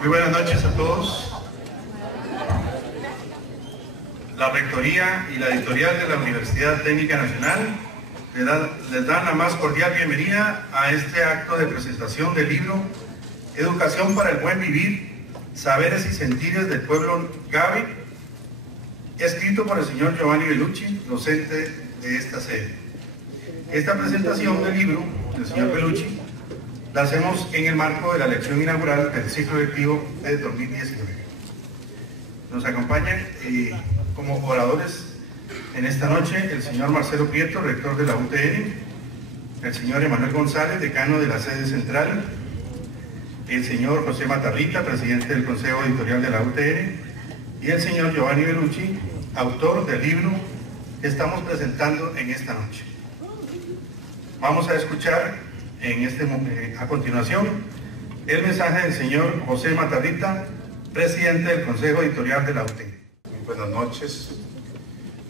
Muy buenas noches a todos. La Rectoría y la Editorial de la Universidad Técnica Nacional les dan la más cordial bienvenida a este acto de presentación del libro Educación para el Buen Vivir, Saberes y Sentires del Pueblo Gaby, escrito por el señor Giovanni Bellucci, docente de esta sede. Esta presentación del libro del señor Bellucci la hacemos en el marco de la lección inaugural del ciclo lectivo de 2019. Nos acompañan como oradores en esta noche el señor Marcelo Prieto, rector de la UTN, el señor Emanuel González, decano de la sede central, el señor José Matarrita, presidente del Consejo Editorial de la UTN, y el señor Giovanni Bellucci, autor del libro que estamos presentando en esta noche. Vamos a escuchar a continuación el mensaje del señor José Matarrita, presidente del Consejo Editorial de la UTN. Muy buenas noches,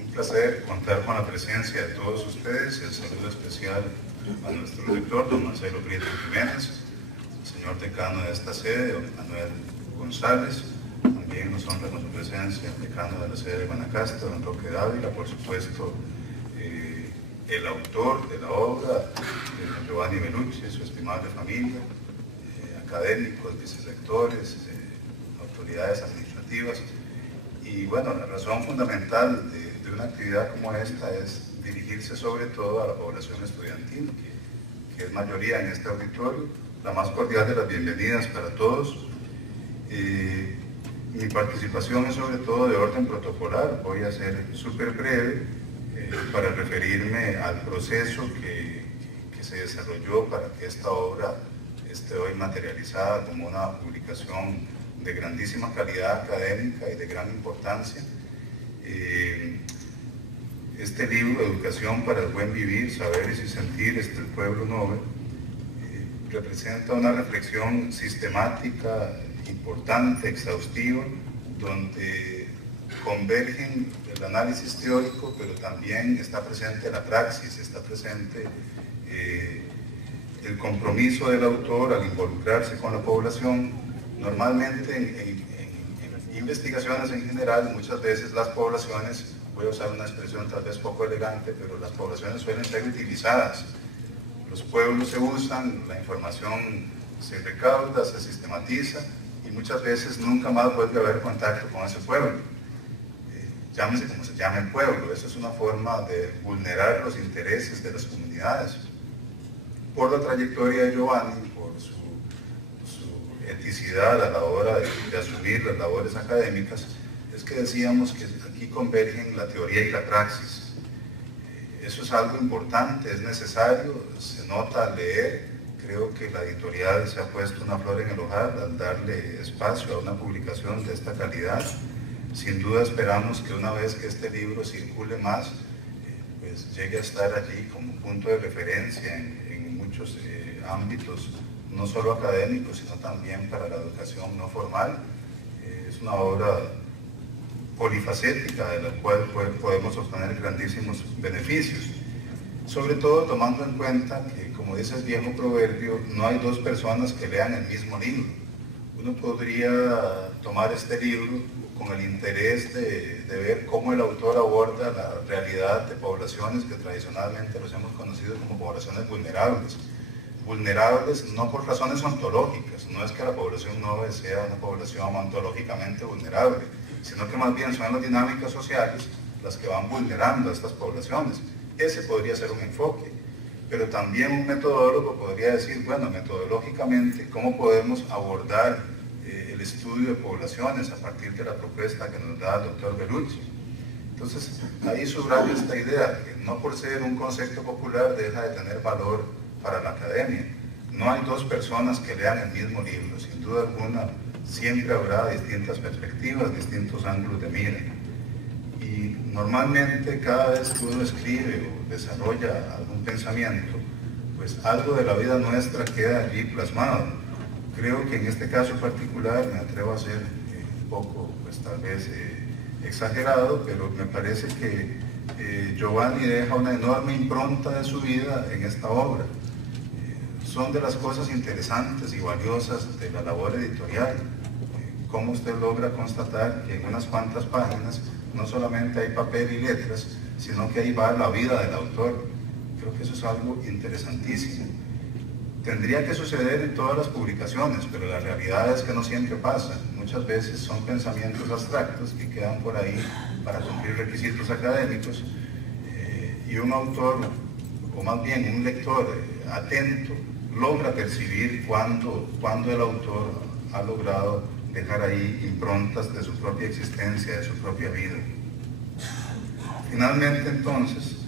un placer contar con la presencia de todos ustedes. El saludo especial a nuestro rector, don Marcelo Prieto Jiménez, el señor decano de esta sede, don Manuel González. También nos honra con su presencia el decano de la sede de Guanacaste, don Roque Dávila, por supuesto el autor de la obra, Giovanni Bellucci, su estimable familia, académicos, vicerrectores, autoridades administrativas. Y bueno, la razón fundamental de una actividad como esta es dirigirse sobre todo a la población estudiantil, que es mayoría en este auditorio. La más cordial de las bienvenidas para todos. Mi participación es sobre todo de orden protocolar. Voy a ser súper breve para referirme al proceso que se desarrolló para que esta obra esté hoy materializada como una publicación de grandísima calidad académica y de gran importancia. Este libro, Educación para el Buen Vivir, Saberes y Sentires del Pueblo Nobe, representa una reflexión sistemática, importante, exhaustiva, donde convergen el análisis teórico, pero también está presente la praxis, está presente el compromiso del autor al involucrarse con la población. Normalmente en investigaciones en general, muchas veces las poblaciones, voy a usar una expresión tal vez poco elegante, pero las poblaciones suelen ser utilizadas. Los pueblos se usan, la información se recauda, se sistematiza y muchas veces nunca más vuelve a haber contacto con ese pueblo. Llámese como se llame el pueblo, eso es una forma de vulnerar los intereses de las comunidades. Por la trayectoria de Giovanni, por su eticidad a la hora de asumir las labores académicas, es que decíamos que aquí convergen la teoría y la praxis. Eso es algo importante, es necesario, se nota al leer. Creo que la editorial se ha puesto una flor en el ojal al darle espacio a una publicación de esta calidad. Sin duda esperamos que una vez que este libro circule más, pues llegue a estar allí como punto de referencia en muchos ámbitos, no solo académicos, sino también para la educación no formal. Es una obra polifacética de la cual podemos obtener grandísimos beneficios, sobre todo tomando en cuenta que, como dice el viejo proverbio, no hay dos personas que lean el mismo libro. Uno podría tomar este libro con el interés de ver cómo el autor aborda la realidad de poblaciones que tradicionalmente los hemos conocido como poblaciones vulnerables. Vulnerables no por razones ontológicas, no es que la población nobe sea una población ontológicamente vulnerable, sino que más bien son las dinámicas sociales las que van vulnerando a estas poblaciones. Ese podría ser un enfoque, pero también un metodólogo podría decir, bueno, metodológicamente, ¿cómo podemos abordar el estudio de poblaciones a partir de la propuesta que nos da el doctor Bellucci? Entonces, ahí subrayo esta idea, que no por ser un concepto popular deja de tener valor para la academia. No hay dos personas que lean el mismo libro, sin duda alguna, siempre habrá distintas perspectivas, distintos ángulos de mira. Y normalmente cada vez que uno escribe o desarrolla algún pensamiento, pues algo de la vida nuestra queda allí plasmado. Creo que en este caso particular me atrevo a ser un poco, pues tal vez exagerado, pero me parece que Giovanni deja una enorme impronta de su vida en esta obra. Son de las cosas interesantes y valiosas de la labor editorial, cómo usted logra constatar que en unas cuantas páginas no solamente hay papel y letras, sino que ahí va la vida del autor. Creo que eso es algo interesantísimo. Tendría que suceder en todas las publicaciones, pero la realidad es que no siempre pasa. Muchas veces son pensamientos abstractos que quedan por ahí para cumplir requisitos académicos, y un autor, o más bien un lector atento, logra percibir cuando el autor ha logrado dejar ahí improntas de su propia existencia, de su propia vida. Finalmente, entonces,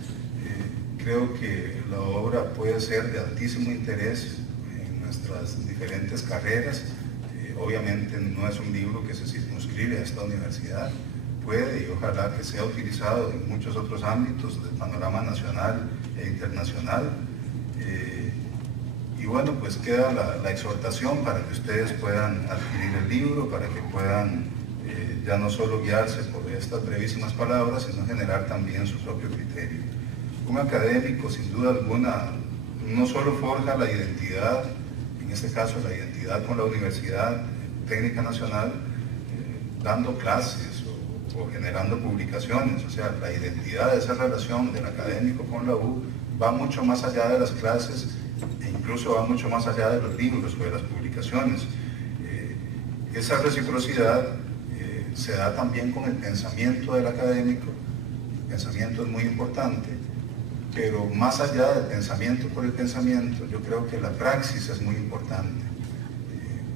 creo que la obra puede ser de altísimo interés en nuestras diferentes carreras. Obviamente no es un libro que se circunscribe a esta universidad, puede y ojalá que sea utilizado en muchos otros ámbitos del panorama nacional e internacional. Y bueno, pues queda la exhortación para que ustedes puedan adquirir el libro, para que puedan ya no solo guiarse por estas brevísimas palabras, sino generar también su propio criterio. Un académico, sin duda alguna, no solo forja la identidad, en este caso la identidad con la Universidad Técnica Nacional, dando clases o generando publicaciones, o sea, la identidad de esa relación del académico con la U va mucho más allá de las clases e incluso va mucho más allá de los libros o de las publicaciones. Esa reciprocidad se da también con el pensamiento del académico. El pensamiento es muy importante, pero más allá del pensamiento por el pensamiento, yo creo que la praxis es muy importante,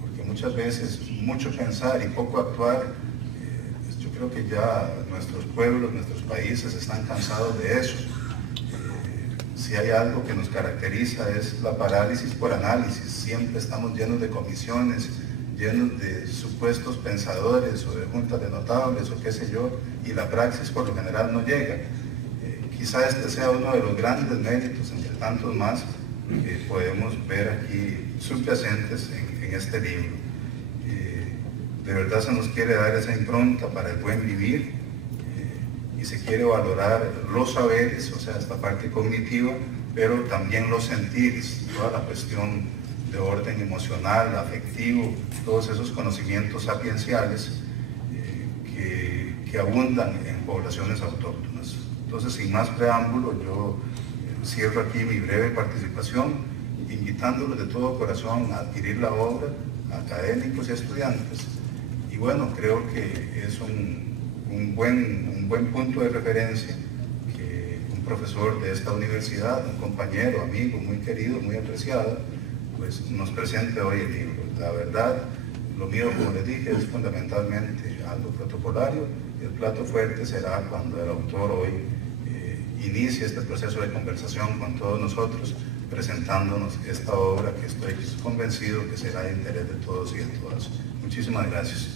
porque muchas veces mucho pensar y poco actuar, yo creo que ya nuestros pueblos, nuestros países están cansados de eso. Si hay algo que nos caracteriza es la parálisis por análisis. Siempre estamos llenos de comisiones, llenos de supuestos pensadores o de juntas de notables o qué sé yo, y la praxis por lo general no llega. Quizá este sea uno de los grandes méritos, entre tantos más, que podemos ver aquí subyacentes en este libro. De verdad se nos quiere dar esa impronta para el buen vivir, y se quiere valorar los saberes, o sea, esta parte cognitiva, pero también los sentires, toda la cuestión de orden emocional, afectivo, todos esos conocimientos sapienciales que abundan en poblaciones autóctonas. Entonces, sin más preámbulo, yo cierro aquí mi breve participación, invitándolos de todo corazón a adquirir la obra, académicos y estudiantes. Y bueno, creo que es un buen punto de referencia que un profesor de esta universidad, un compañero, amigo, muy querido, muy apreciado, pues nos presente hoy el libro. La verdad, lo mío, como les dije, es fundamentalmente algo protocolario. El plato fuerte será cuando el autor hoy inicie este proceso de conversación con todos nosotros, presentándonos esta obra que estoy convencido que será de interés de todos y de todas. Muchísimas gracias.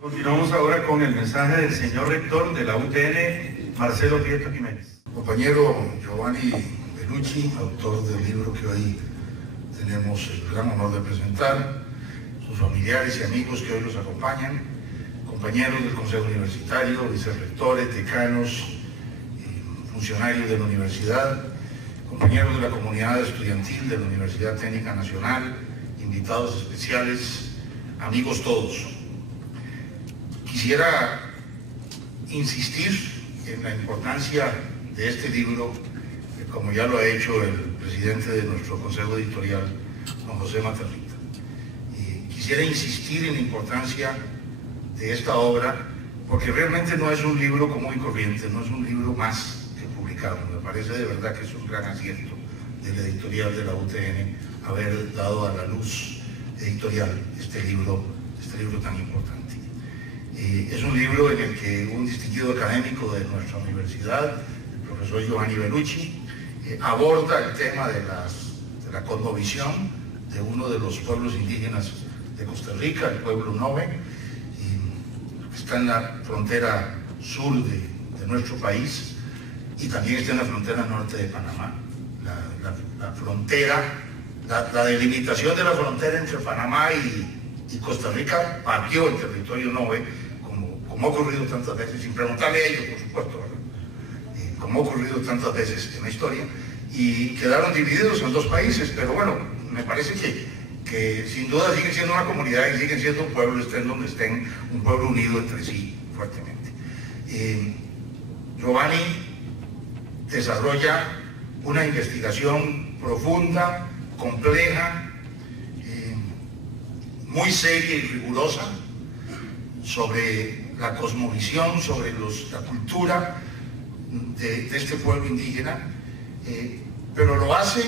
Continuamos ahora con el mensaje del señor rector de la UTN, Marcelo Prieto Jiménez. Compañero Giovanni Bellucci, autor del libro que hoy tenemos el gran honor de presentar, sus familiares y amigos que hoy los acompañan, compañeros del Consejo Universitario, vicerrectores, decanos, funcionarios de la universidad, compañeros de la comunidad estudiantil de la Universidad Técnica Nacional, invitados especiales, amigos todos. Quisiera insistir en la importancia de este libro, como ya lo ha hecho el presidente de nuestro Consejo Editorial, don José Matarrita. Quisiera insistir en la importancia de esta obra, porque realmente no es un libro común y corriente, no es un libro más que publicado. Me parece de verdad que es un gran acierto de la editorial de la UTN haber dado a la luz editorial este libro tan importante. Es un libro en el que un distinguido académico de nuestra universidad, el profesor Giovanni Bellucci, aborda el tema de la cosmovisión de uno de los pueblos indígenas de Costa Rica, el pueblo Nove, que está en la frontera sur de nuestro país y también está en la frontera norte de Panamá. La frontera, la delimitación de la frontera entre Panamá y Costa Rica partió el territorio Nove, como ha ocurrido tantas veces, sin preguntarle a ellos, por supuesto, ¿verdad? Como ha ocurrido tantas veces en la historia, y quedaron divididos en dos países, pero bueno, me parece que sin duda siguen siendo una comunidad y siguen siendo un pueblo, estén donde estén, un pueblo unido entre sí fuertemente. Giovanni desarrolla una investigación profunda, compleja, muy seria y rigurosa sobre la cosmovisión, sobre la cultura de este pueblo indígena, pero lo hace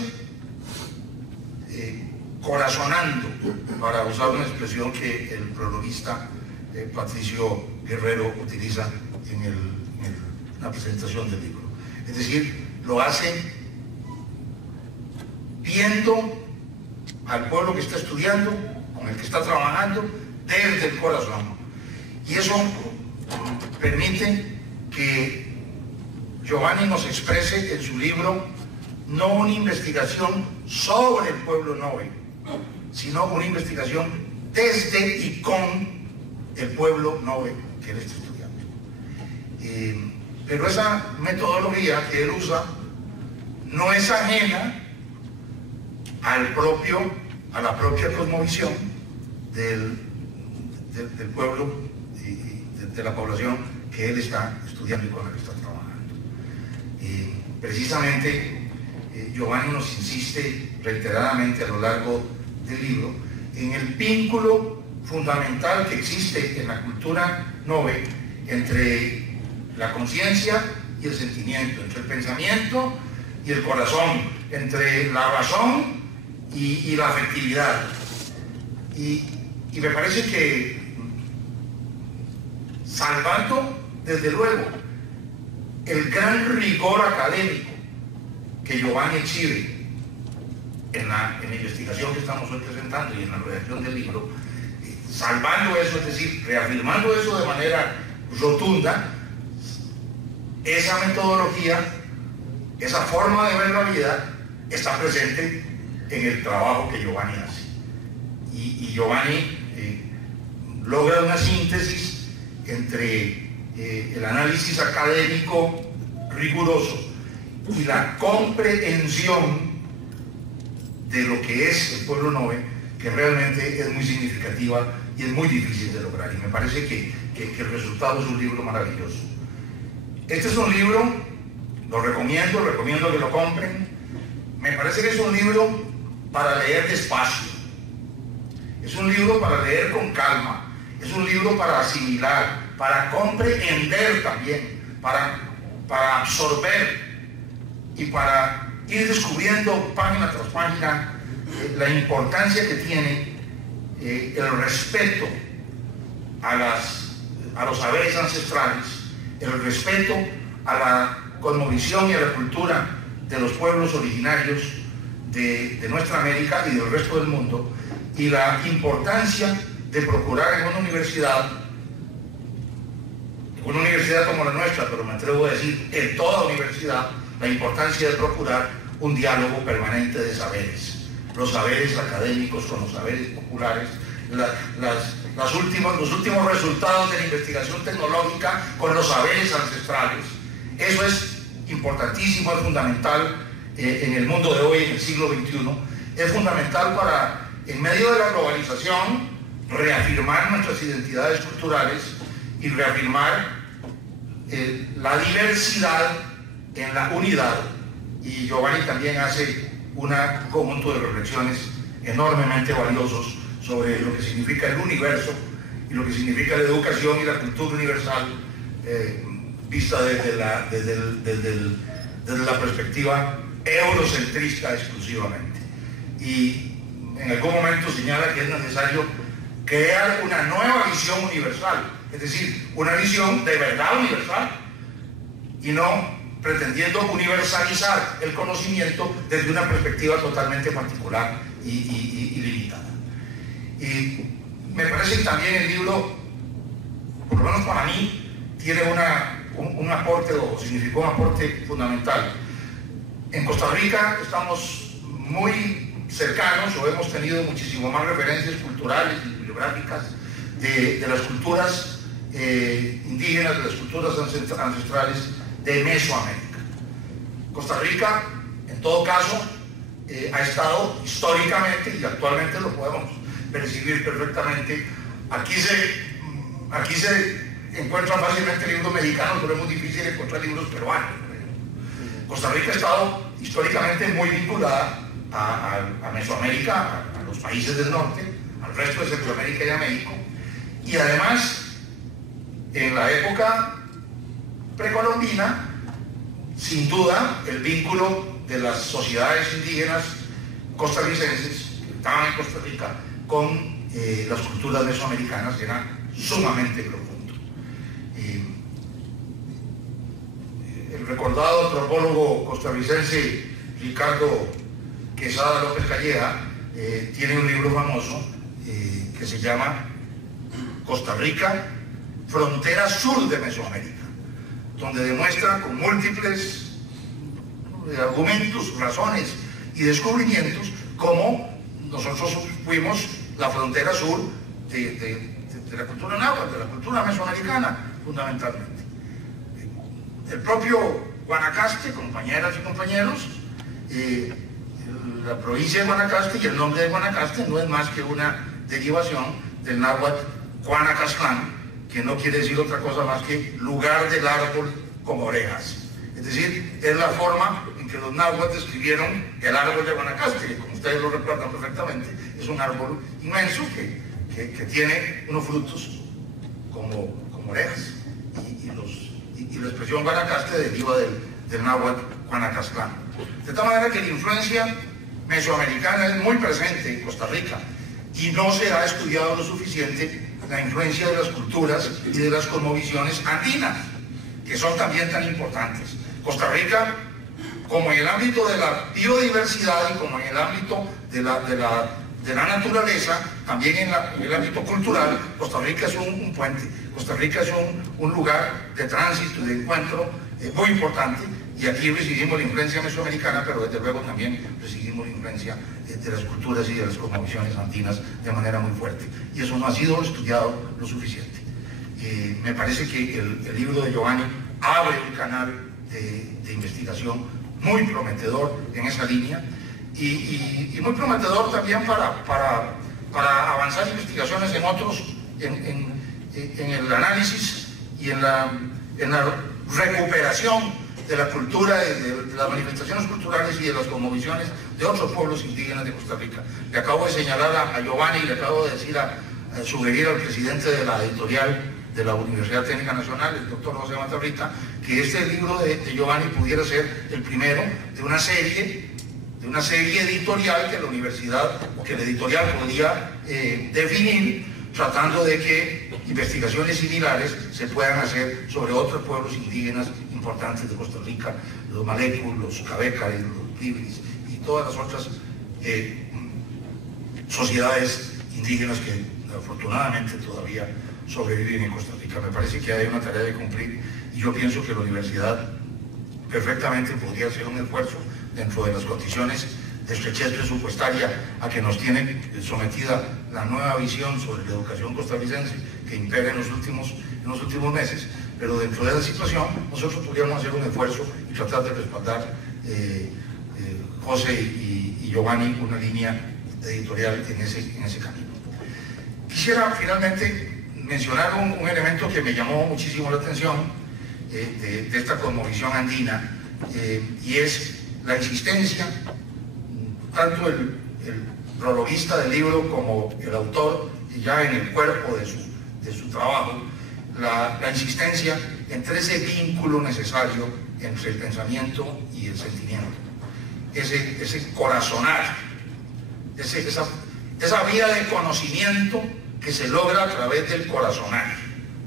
corazonando, para usar una expresión que el prologuista Patricio Guerrero utiliza en la presentación del libro. Es decir, lo hace viendo al pueblo que está estudiando, con el que está trabajando, desde el corazón. Y eso permite que Giovanni nos exprese en su libro no una investigación sobre el pueblo Nove, sino una investigación desde y con el pueblo Nove que él está estudiando. Pero esa metodología que él usa no es ajena a la propia cosmovisión del pueblo y de la población que él está estudiando y con la que está trabajando. Precisamente Giovanni nos insiste reiteradamente a lo largo del libro en el vínculo fundamental que existe en la cultura Nove entre la conciencia y el sentimiento, entre el pensamiento y el corazón, entre la razón y la afectividad. Y me parece que, salvando desde luego el gran rigor académico que Giovanni exhibe en la investigación que estamos hoy presentando y en la redacción del libro, salvando eso, es decir, reafirmando eso de manera rotunda, esa metodología, esa forma de ver la vida está presente en el trabajo que Giovanni hace. Y Giovanni logra una síntesis entre el análisis académico riguroso y la comprensión de lo que es el pueblo Nove, que realmente es muy significativa y es muy difícil de lograr. Y me parece que el resultado es un libro maravilloso. Este es un libro, lo recomiendo que lo compren. Me parece que es un libro para leer despacio. Es un libro para leer con calma. Es un libro para asimilar, para comprender también, para absorber y para ir descubriendo página tras página la importancia que tiene el respeto a los saberes ancestrales, el respeto a la cosmovisión y a la cultura de los pueblos originarios de nuestra América y del resto del mundo, y la importancia de procurar en una universidad como la nuestra, pero me atrevo a decir en toda universidad, la importancia de procurar un diálogo permanente de saberes, los saberes académicos con los saberes populares, los últimos resultados de la investigación tecnológica con los saberes ancestrales. Eso es importantísimo, es fundamental en el mundo de hoy, en el siglo XXI. Es fundamental para, en medio de la globalización, reafirmar nuestras identidades culturales y reafirmar la diversidad en la unidad. Y Giovanni también hace un conjunto de reflexiones enormemente valiosos sobre lo que significa el universo y lo que significa la educación y la cultura universal vista desde la perspectiva eurocentrista exclusivamente. Y en algún momento señala que es necesario crear una nueva visión universal, es decir, una visión de verdad universal y no pretendiendo universalizar el conocimiento desde una perspectiva totalmente particular y limitada. Y me parece que también el libro, por lo menos para mí, tiene un aporte, o significó un aporte fundamental. En Costa Rica estamos muy cercanos, o hemos tenido muchísimo más referencias culturales y bibliográficas de las culturas indígenas, de las culturas ancestrales de Mesoamérica. Costa Rica En todo caso, ha estado históricamente y actualmente lo podemos percibir perfectamente. Aquí se encuentran fácilmente libros mexicanos, pero es muy difícil encontrar libros peruanos. Costa Rica ha estado históricamente muy vinculada a Mesoamérica, a los países del norte, al resto de Centroamérica y a México, y además en la época precolombina, sin duda, el vínculo de las sociedades indígenas costarricenses que estaban en Costa Rica con las culturas mesoamericanas era sumamente profundo. El recordado antropólogo costarricense Ricardo Quesada López Calleja tiene un libro famoso que se llama Costa Rica, frontera sur de Mesoamérica, donde demuestra con múltiples argumentos, razones y descubrimientos cómo nosotros fuimos la frontera sur de la cultura náhuatl, de la cultura mesoamericana, fundamentalmente. El propio Guanacaste, compañeras y compañeros, la provincia de Guanacaste y el nombre de Guanacaste no es más que una derivación del náhuatl Guanacastlán, que no quiere decir otra cosa más que lugar del árbol con orejas. Es decir, es la forma en que los náhuatl describieron el árbol de Guanacaste, que como ustedes lo recuerdan perfectamente, es un árbol inmenso que tiene unos frutos como orejas. Y la expresión Guanacaste deriva del náhuatl Guanacastlán. De tal manera que la influencia mesoamericana es muy presente en Costa Rica y no se ha estudiado lo suficiente la influencia de las culturas y de las cosmovisiones andinas, que son también tan importantes. Costa Rica, como en el ámbito de la biodiversidad y como en el ámbito de la naturaleza, también en el ámbito cultural, Costa Rica es un puente. Costa Rica es un lugar de tránsito y de encuentro muy importante, y aquí recibimos la influencia mesoamericana, pero desde luego también recibimos la influencia de las culturas y de las cosmovisiones andinas de manera muy fuerte, y eso no ha sido estudiado lo suficiente. Me parece que el libro de Giovanni abre un canal de investigación muy prometedor en esa línea, y muy prometedor también para avanzar investigaciones en otros, en el análisis y en la recuperación de la cultura, de las manifestaciones culturales y de las cosmovisiones de otros pueblos indígenas de Costa Rica. Le acabo de señalar a Giovanni, le acabo de decir, sugerir al presidente de la editorial de la Universidad Técnica Nacional, el doctor José Matarrita, que este libro de Giovanni pudiera ser el primero de una serie editorial que la universidad, que la editorial podía definir, tratando de que investigaciones similares se puedan hacer sobre otros pueblos indígenas importantes de Costa Rica, los Malecos, los Cabecares, los Pibris y todas las otras sociedades indígenas que afortunadamente todavía sobreviven en Costa Rica. Me parece que hay una tarea de cumplir, y yo pienso que la universidad perfectamente podría hacer un esfuerzo dentro de las condiciones de estrechez presupuestaria a que nos tiene sometida la nueva visión sobre la educación costarricense que impera en los últimos meses, pero dentro de esa situación nosotros podríamos hacer un esfuerzo y tratar de respaldar, José y Giovanni, una línea editorial en ese camino. Quisiera finalmente mencionar un elemento que me llamó muchísimo la atención de esta cosmovisión andina, y es la insistencia, tanto el prologuista del libro como el autor, ya en el cuerpo de su trabajo, la insistencia entre ese vínculo necesario entre el pensamiento y el sentimiento, ese corazonar, esa vía de conocimiento que se logra a través del corazonar,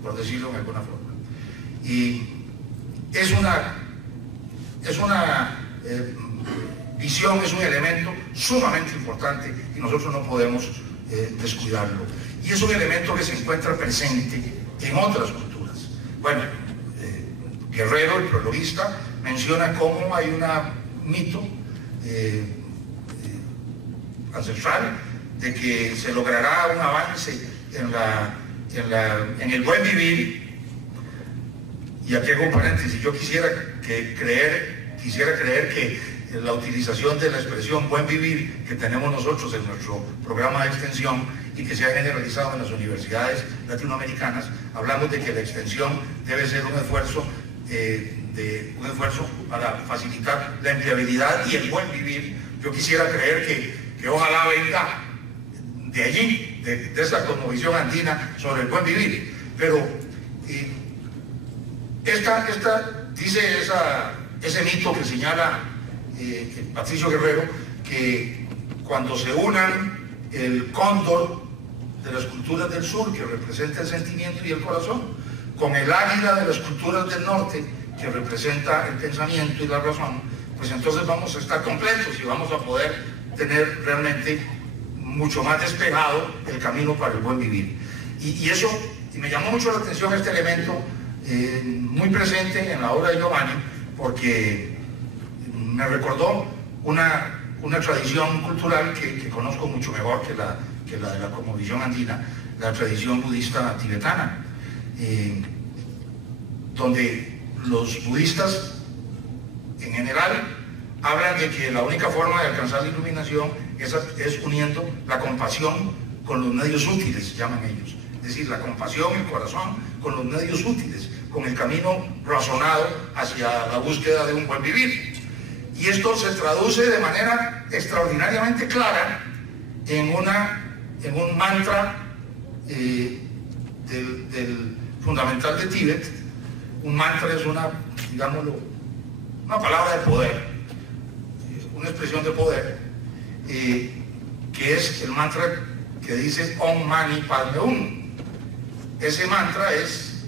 por decirlo de alguna forma. Y es una visión, es un elemento sumamente importante y nosotros no podemos descuidarlo. Y es un elemento que se encuentra presente en otras culturas. Bueno, Guerrero, el prologuista, menciona cómo hay un mito ancestral de que se logrará un avance en el buen vivir. Y aquí hago un paréntesis, yo quisiera creer que la utilización de la expresión buen vivir que tenemos nosotros en nuestro programa de extensión y que se ha generalizado en las universidades latinoamericanas. Hablamos de que la extensión debe ser un esfuerzo para facilitar la empleabilidad y el buen vivir. Yo quisiera creer que ojalá venga de allí, de esa cosmovisión andina sobre el buen vivir, pero dice ese mito que señala Patricio Guerrero, que cuando se unan el cóndor de las culturas del sur, que representa el sentimiento y el corazón, con el águila de las culturas del norte, que representa el pensamiento y la razón, pues entonces vamos a estar completos y vamos a poder tener realmente mucho más despejado el camino para el buen vivir. Y eso, y me llamó mucho la atención este elemento muy presente en la obra de Giovanni, porque me recordó una tradición cultural que conozco mucho mejor que la de la cosmovisión andina, la tradición budista tibetana, donde los budistas en general hablan de que la única forma de alcanzar la iluminación es uniendo la compasión con los medios útiles, llaman ellos. Es decir, la compasión y el corazón con los medios útiles, con el camino razonado hacia la búsqueda de un buen vivir. Y esto se traduce de manera extraordinariamente clara en un mantra del fundamental de Tíbet. Un mantra es una palabra de poder, una expresión de poder, que es el mantra que dice Om Mani Padme Hum. Ese mantra es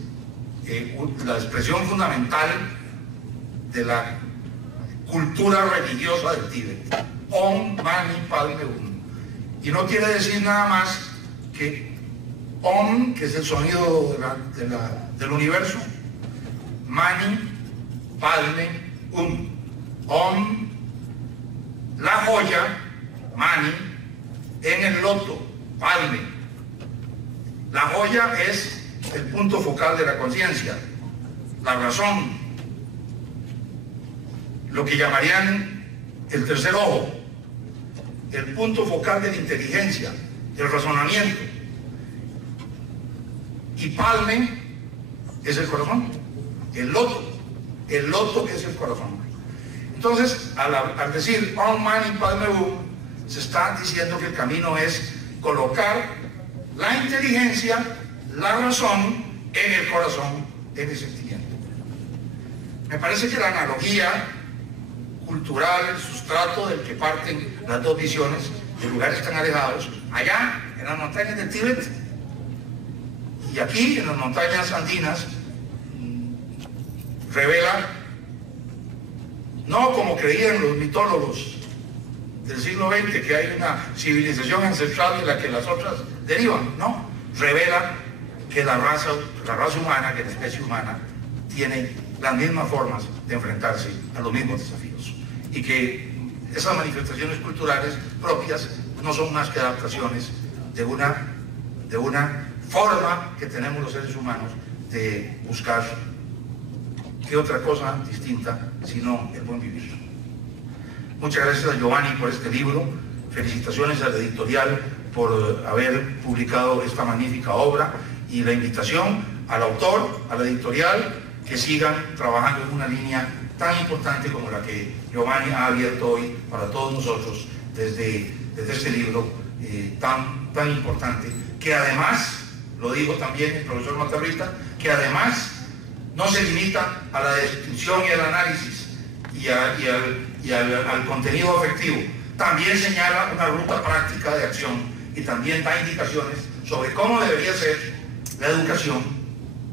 la expresión fundamental de la cultura religiosa del Tíbet. Om Mani Padme Hum. Y no quiere decir nada más que Om, que es el sonido del universo, Mani Padme Hum. Om, la joya, Mani, en el loto, Padme. La joya es el punto focal de la conciencia, la razón, lo que llamarían el tercer ojo, el punto focal de la inteligencia, el razonamiento. Y Padme es el corazón, el loto que es el corazón. Entonces, al decir Om Mani Padme Hum, se está diciendo que el camino es colocar la inteligencia, la razón en el corazón, en el sentimiento. Me parece que la analogía cultural, el sustrato del que parten las dos visiones de lugares tan alejados, allá en las montañas del Tíbet y aquí en las montañas andinas, revela, no como creían los mitólogos del siglo XX, que hay una civilización ancestral de la que las otras derivan, no, revela que la raza humana, que la especie humana tiene las mismas formas de enfrentarse a los mismos desafíos y que esas manifestaciones culturales propias no son más que adaptaciones de una forma que tenemos los seres humanos de buscar qué otra cosa distinta sino el buen vivir. Muchas gracias a Giovanni por este libro, felicitaciones a la editorial por haber publicado esta magnífica obra y la invitación al autor, a la editorial, que sigan trabajando en una línea tan importante como la que Giovanni ha abierto hoy para todos nosotros desde este libro tan importante, que además, lo dijo también el profesor Matarrita, que además no se limita a la descripción y al análisis y al contenido afectivo, también señala una ruta práctica de acción y también da indicaciones sobre cómo debería ser la educación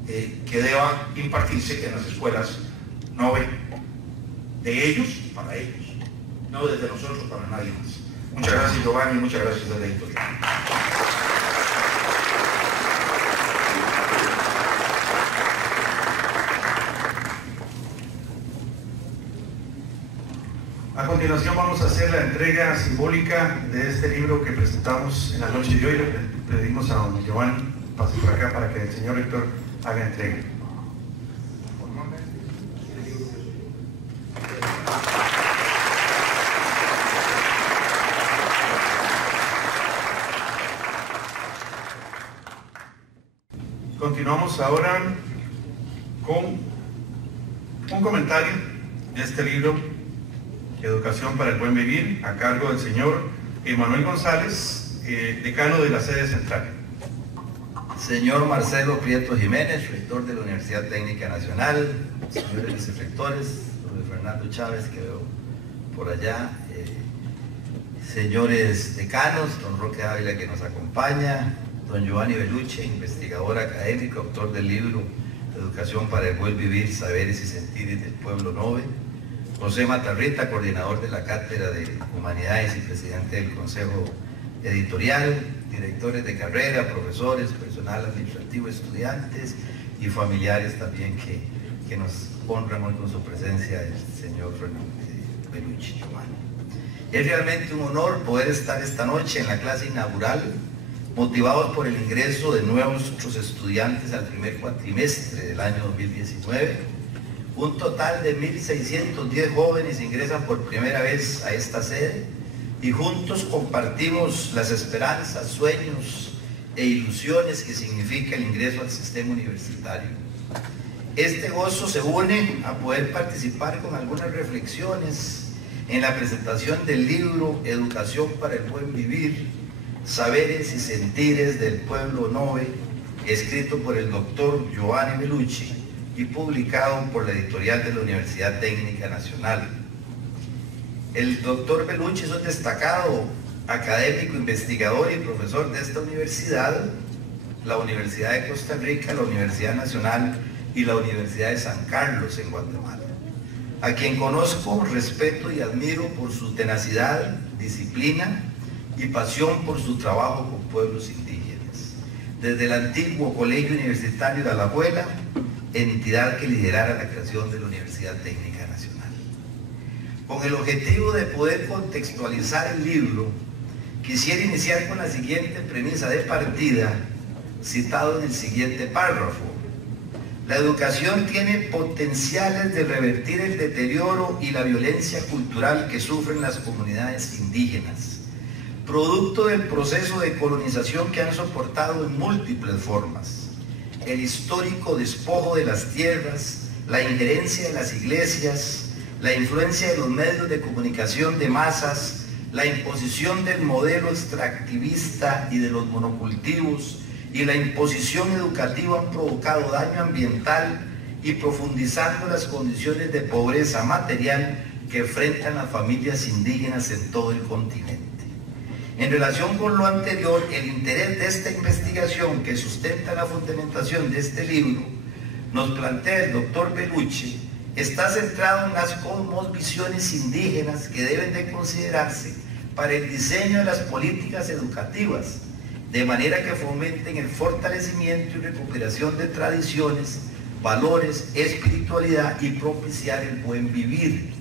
que deba impartirse en las escuelas, no de ellos para ellos, no desde nosotros para nadie más. Muchas gracias, Giovanni, muchas gracias a la editorial. A continuación vamos a hacer la entrega simbólica de este libro que presentamos en la noche de hoy. Le pedimos a don Giovanni pase por acá para que el señor rector haga entrega. continuamos ahora con un comentario de este libro, Educación para el Buen Vivir, a cargo del señor Emanuel González, decano de la sede central. Señor Marcelo Prieto Jiménez, rector de la Universidad Técnica Nacional, señores vicerrectores, don Fernando Chávez, que veo por allá, señores decanos, don Roque Ávila, que nos acompaña, don Giovanni Bellucci, investigador académico, autor del libro Educación para el Buen Vivir, Saberes y Sentires del Pueblo Nove, José Matarrita, coordinador de la Cátedra de Humanidades y presidente del Consejo Editorial, directores de carrera, profesores, personal administrativo, estudiantes y familiares también que nos honran hoy con su presencia, el señor Bellucci Giovanni. Es realmente un honor poder estar esta noche en la clase inaugural, motivados por el ingreso de nuestros estudiantes al primer cuatrimestre del año 2019. Un total de 1.610 jóvenes ingresan por primera vez a esta sede y juntos compartimos las esperanzas, sueños e ilusiones que significa el ingreso al sistema universitario. Este gozo se une a poder participar con algunas reflexiones en la presentación del libro Educación para el Buen Vivir, Saberes y Sentires del Pueblo Nove, escrito por el doctor Giovanni Bellucci y publicado por la editorial de la Universidad Técnica Nacional. El doctor Bellucci es un destacado académico, investigador y profesor de esta universidad, la Universidad de Costa Rica, la Universidad Nacional y la Universidad de San Carlos en Guatemala, a quien conozco, respeto y admiro por su tenacidad, disciplina y pasión por su trabajo con pueblos indígenas. Desde el antiguo Colegio Universitario de Alajuela, entidad que liderara la creación de la Universidad Técnica Nacional. Con el objetivo de poder contextualizar el libro, quisiera iniciar con la siguiente premisa de partida, citado en el siguiente párrafo. La educación tiene potenciales de revertir el deterioro y la violencia cultural que sufren las comunidades indígenas, producto del proceso de colonización que han soportado en múltiples formas. El histórico despojo de las tierras, la injerencia de las iglesias, la influencia de los medios de comunicación de masas, la imposición del modelo extractivista y de los monocultivos y la imposición educativa han provocado daño ambiental y profundizando las condiciones de pobreza material que enfrentan las familias indígenas en todo el continente. En relación con lo anterior, el interés de esta investigación que sustenta la fundamentación de este libro, nos plantea el doctor Bellucci, está centrado en las cosmovisiones indígenas que deben de considerarse para el diseño de las políticas educativas, de manera que fomenten el fortalecimiento y recuperación de tradiciones, valores, espiritualidad y propiciar el buen vivir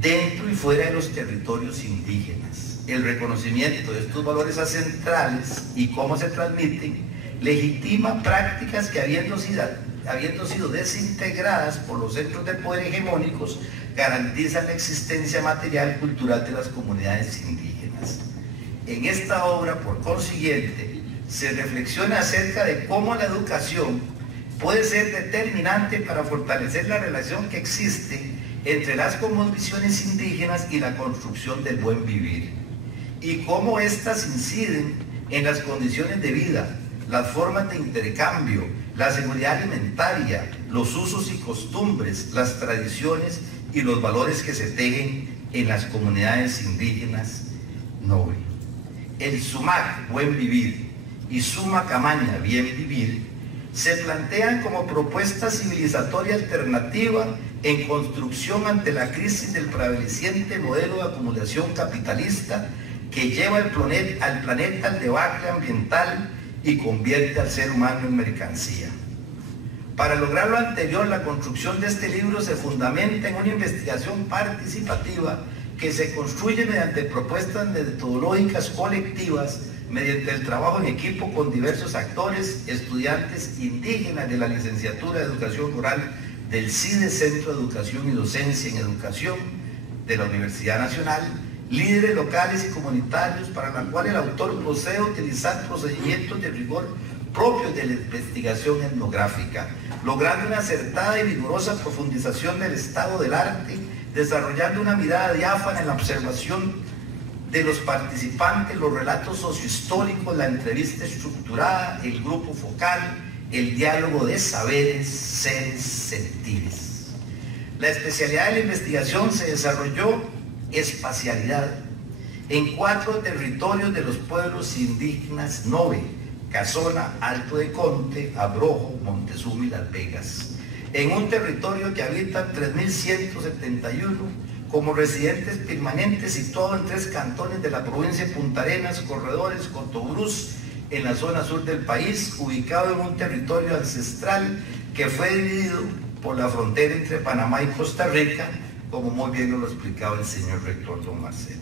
dentro y fuera de los territorios indígenas. El reconocimiento de estos valores ancestrales y cómo se transmiten legitima prácticas que habiendo sido desintegradas por los centros de poder hegemónicos garantizan la existencia material y cultural de las comunidades indígenas. En esta obra, por consiguiente, se reflexiona acerca de cómo la educación puede ser determinante para fortalecer la relación que existe entre las cosmovisiones indígenas y la construcción del buen vivir, y cómo éstas inciden en las condiciones de vida, las formas de intercambio, la seguridad alimentaria, los usos y costumbres, las tradiciones y los valores que se tejen en las comunidades indígenas Nove. El Sumac, Buen Vivir, y Suma Camaña, Bien Vivir, se plantean como propuesta civilizatoria alternativa en construcción ante la crisis del prevaleciente modelo de acumulación capitalista que lleva al planeta al debacle ambiental y convierte al ser humano en mercancía. Para lograr lo anterior, la construcción de este libro se fundamenta en una investigación participativa que se construye mediante propuestas metodológicas colectivas, mediante el trabajo en equipo con diversos actores, estudiantes indígenas de la Licenciatura de Educación Rural del CIDE, Centro de Educación y Docencia en Educación de la Universidad Nacional, líderes locales y comunitarios, para la cual el autor procede a utilizar procedimientos de rigor propios de la investigación etnográfica, logrando una acertada y vigorosa profundización del estado del arte, desarrollando una mirada diáfana en la observación de los participantes, los relatos sociohistóricos, la entrevista estructurada, el grupo focal, el diálogo de saberes, seres, sentires. La especialidad de la investigación se desarrolló espacialidad en 4 territorios de los pueblos indígenas Nove, Casona, Alto de Conte, Abrojo, Montezuma y Las Vegas, en un territorio que habitan 3.171 como residentes permanentes, situado en 3 cantones de la provincia de Punta Arenas, Corredores, Cotobruz, en la zona sur del país, ubicado en un territorio ancestral que fue dividido por la frontera entre Panamá y Costa Rica, como muy bien nos lo explicaba el señor rector don Marcelo.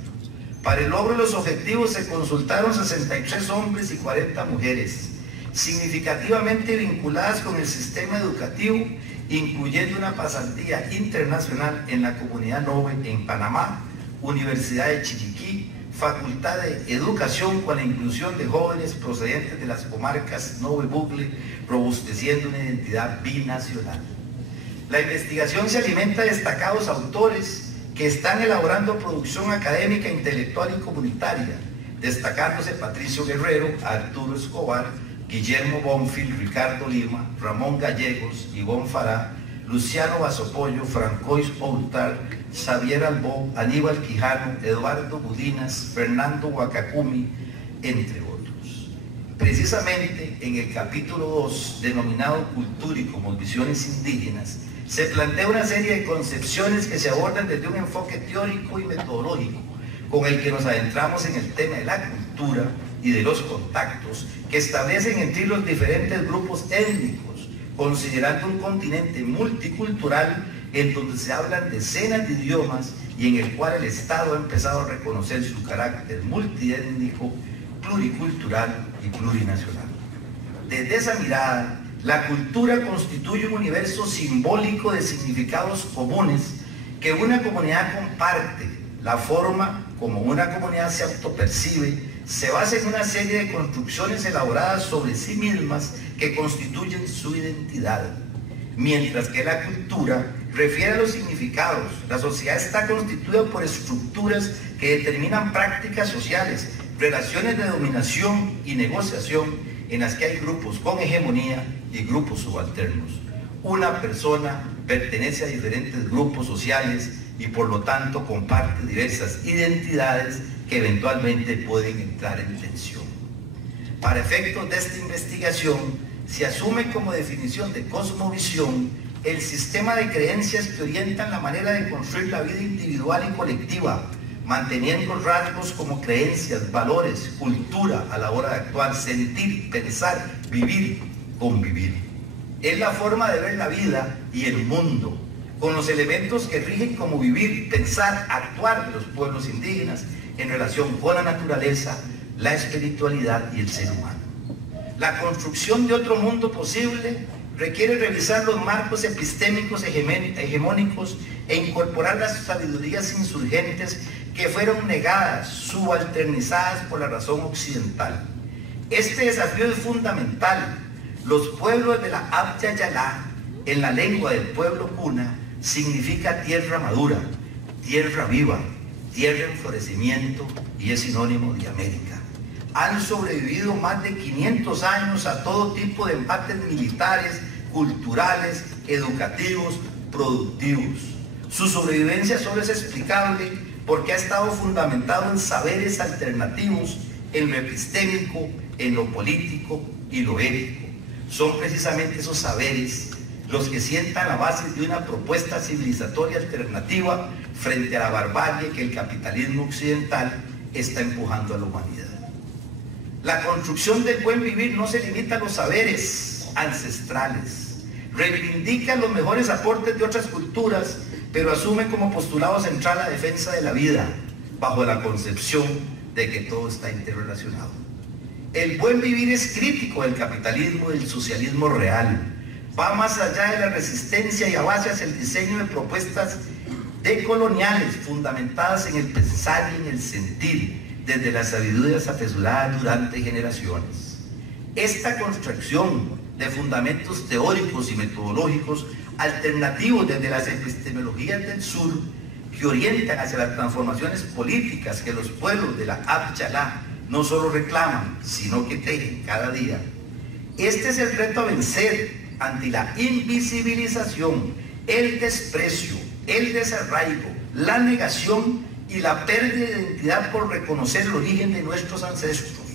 Para el logro de los objetivos se consultaron 63 hombres y 40 mujeres, significativamente vinculadas con el sistema educativo, incluyendo una pasantía internacional en la comunidad Nove en Panamá, Universidad de Chiriquí, Facultad de Educación con la inclusión de jóvenes procedentes de las comarcas Nove Bugle, robusteciendo una identidad binacional. La investigación se alimenta de destacados autores que están elaborando producción académica, intelectual y comunitaria, destacándose Patricio Guerrero, Arturo Escobar, Guillermo Bonfil, Ricardo Lima, Ramón Gallegos, Ivonne Fará, Luciano Vasopollo, Francois Outar, Xavier Albó, Aníbal Quijano, Eduardo Budinas, Fernando Huacacumi, entre otros. Precisamente en el capítulo 2, denominado Cultura y Cosmovisiones Indígenas, se plantea una serie de concepciones que se abordan desde un enfoque teórico y metodológico, con el que nos adentramos en el tema de la cultura y de los contactos que establecen entre los diferentes grupos étnicos, considerando un continente multicultural en donde se hablan decenas de idiomas y en el cual el Estado ha empezado a reconocer su carácter multiétnico, pluricultural y plurinacional. Desde esa mirada, la cultura constituye un universo simbólico de significados comunes que una comunidad comparte. La forma como una comunidad se autopercibe se basa en una serie de construcciones elaboradas sobre sí mismas que constituyen su identidad, mientras que la cultura refiere a los significados. La sociedad está constituida por estructuras que determinan prácticas sociales, relaciones de dominación y negociación en las que hay grupos con hegemonía y grupos subalternos. Una persona pertenece a diferentes grupos sociales y por lo tanto comparte diversas identidades que eventualmente pueden entrar en tensión. Para efectos de esta investigación, se asume como definición de cosmovisión el sistema de creencias que orientan la manera de construir la vida individual y colectiva, manteniendo rasgos como creencias, valores, cultura a la hora de actuar, sentir, pensar, vivir, convivir. Es la forma de ver la vida y el mundo, con los elementos que rigen como vivir, pensar, actuar de los pueblos indígenas en relación con la naturaleza, la espiritualidad y el ser humano. La construcción de otro mundo posible requiere revisar los marcos epistémicos hegemónicos e incorporar las sabidurías insurgentes que fueron negadas, subalternizadas por la razón occidental. Este desafío es fundamental. Los pueblos de la Abya Yala, en la lengua del pueblo Puna, significa tierra madura, tierra viva, tierra en florecimiento y es sinónimo de América. Han sobrevivido más de 500 años a todo tipo de embates militares, culturales, educativos, productivos. Su sobrevivencia solo es explicable porque ha estado fundamentado en saberes alternativos, en lo epistémico, en lo político y lo ético. Son precisamente esos saberes los que sientan la base de una propuesta civilizatoria alternativa frente a la barbarie que el capitalismo occidental está empujando a la humanidad. La construcción del buen vivir no se limita a los saberes ancestrales, reivindica los mejores aportes de otras culturas, pero asume como postulado central la defensa de la vida, bajo la concepción de que todo está interrelacionado. El buen vivir es crítico del capitalismo y del socialismo real. Va más allá de la resistencia y avanza hacia el diseño de propuestas decoloniales fundamentadas en el pensar y en el sentir, desde la sabiduría atesorada durante generaciones. Esta construcción de fundamentos teóricos y metodológicos alternativos desde las epistemologías del sur que orientan hacia las transformaciones políticas que los pueblos de la Abya no solo reclaman, sino que tejen cada día. Este es el reto a vencer ante la invisibilización, el desprecio, el desarraigo, la negación y la pérdida de identidad por reconocer el origen de nuestros ancestros,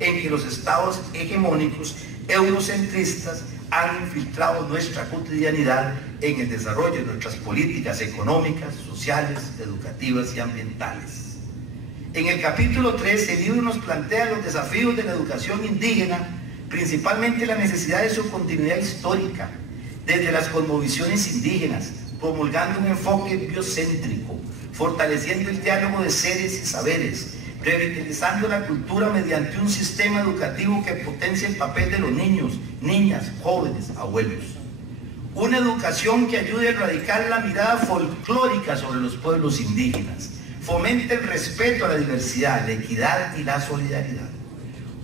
en que los estados hegemónicos eurocentristas han infiltrado nuestra cotidianidad en el desarrollo de nuestras políticas económicas, sociales, educativas y ambientales. En el capítulo 3, el libro nos plantea los desafíos de la educación indígena, principalmente la necesidad de su continuidad histórica, desde las cosmovisiones indígenas, promulgando un enfoque biocéntrico, fortaleciendo el diálogo de seres y saberes, revitalizando la cultura mediante un sistema educativo que potencie el papel de los niños, niñas, jóvenes, abuelos. Una educación que ayude a erradicar la mirada folclórica sobre los pueblos indígenas, fomente el respeto a la diversidad, la equidad y la solidaridad.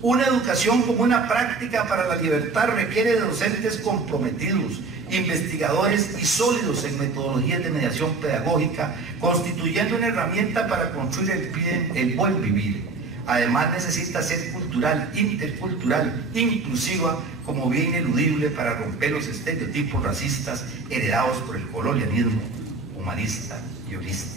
Una educación como una práctica para la libertad requiere de docentes comprometidos, investigadores y sólidos en metodologías de mediación pedagógica, constituyendo una herramienta para construir el buen vivir. Además necesita ser cultural, intercultural, inclusiva, como bien ineludible para romper los estereotipos racistas heredados por el colonialismo humanista y holística.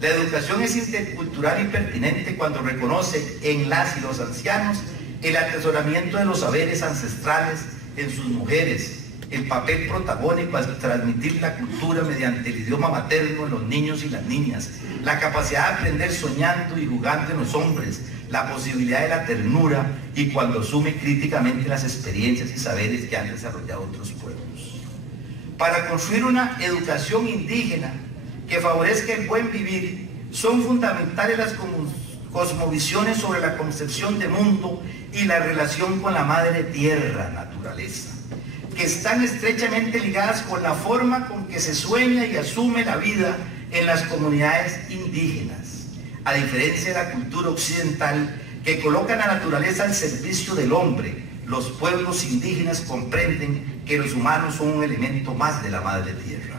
La educación es intercultural y pertinente cuando reconoce en las y los ancianos el atesoramiento de los saberes ancestrales en sus mujeres, el papel protagónico al transmitir la cultura mediante el idioma materno en los niños y las niñas, la capacidad de aprender soñando y jugando en los hombres, la posibilidad de la ternura y cuando asume críticamente las experiencias y saberes que han desarrollado otros pueblos. Para construir una educación indígena que favorezca el buen vivir, son fundamentales las cosmovisiones sobre la concepción de mundo y la relación con la madre tierra, naturaleza, que están estrechamente ligadas con la forma con que se sueña y asume la vida en las comunidades indígenas, a diferencia de la cultura occidental que coloca la naturaleza al servicio del hombre. Los pueblos indígenas comprenden que los humanos son un elemento más de la madre tierra.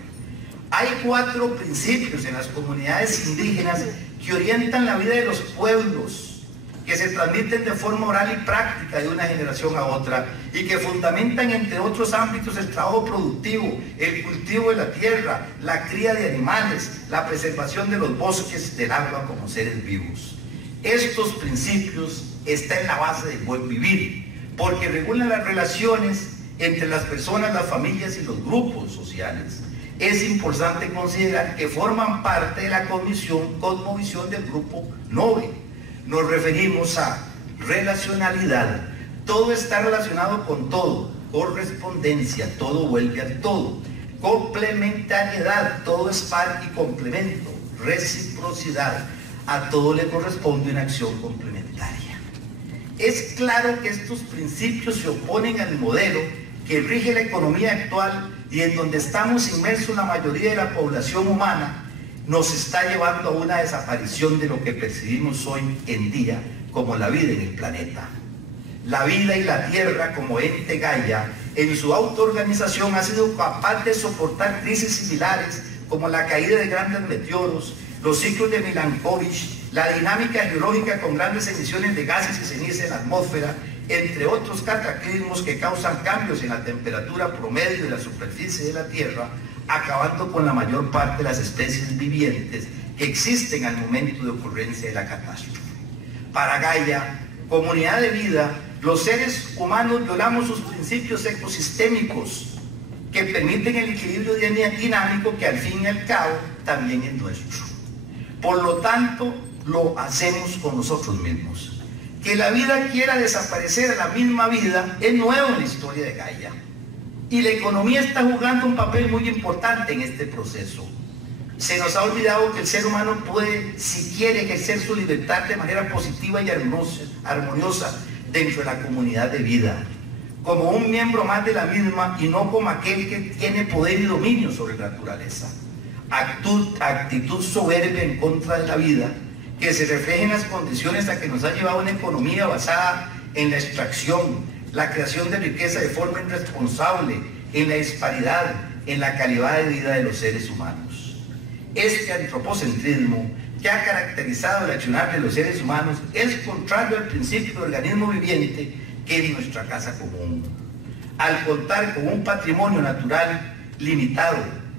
Hay 4 principios en las comunidades indígenas que orientan la vida de los pueblos, que se transmiten de forma oral y práctica de una generación a otra y que fundamentan, entre otros ámbitos, el trabajo productivo, el cultivo de la tierra, la cría de animales, la preservación de los bosques, del agua como seres vivos. Estos principios están en la base del buen vivir, porque regulan las relaciones entre las personas, las familias y los grupos sociales. Es importante considerar que forman parte de la cosmovisión del grupo NOVE. Nos referimos a relacionalidad. Todo está relacionado con todo. Correspondencia, todo vuelve al todo. Complementariedad, todo es par y complemento. Reciprocidad, a todo le corresponde una acción complementaria. Es claro que estos principios se oponen al modelo que rige la economía actual y en donde estamos inmersos la mayoría de la población humana, nos está llevando a una desaparición de lo que percibimos hoy en día como la vida en el planeta. La vida y la tierra como ente Gaia, en su autoorganización, ha sido capaz de soportar crisis similares como la caída de grandes meteoros, los ciclos de Milankovitch, la dinámica geológica con grandes emisiones de gases y ceniza en la atmósfera, entre otros cataclismos que causan cambios en la temperatura promedio de la superficie de la Tierra, acabando con la mayor parte de las especies vivientes que existen al momento de ocurrencia de la catástrofe. Para Gaia, comunidad de vida, los seres humanos violamos sus principios ecosistémicos que permiten el equilibrio dinámico que al fin y al cabo también es nuestro. Por lo tanto, lo hacemos con nosotros mismos. Que la vida quiera desaparecer a la misma vida es nuevo en la historia de Gaia. Y la economía está jugando un papel muy importante en este proceso. Se nos ha olvidado que el ser humano puede, si quiere, ejercer su libertad de manera positiva y armoniosa dentro de la comunidad de vida, como un miembro más de la misma y no como aquel que tiene poder y dominio sobre la naturaleza. Actitud soberbia en contra de la vida, que se refleja en las condiciones a que nos ha llevado una economía basada en la extracción, la creación de riqueza de forma irresponsable, en la disparidad, en la calidad de vida de los seres humanos. Este antropocentrismo que ha caracterizado el accionar de los seres humanos es contrario al principio de organismo viviente que es nuestra casa común. Al contar con un patrimonio natural limitado,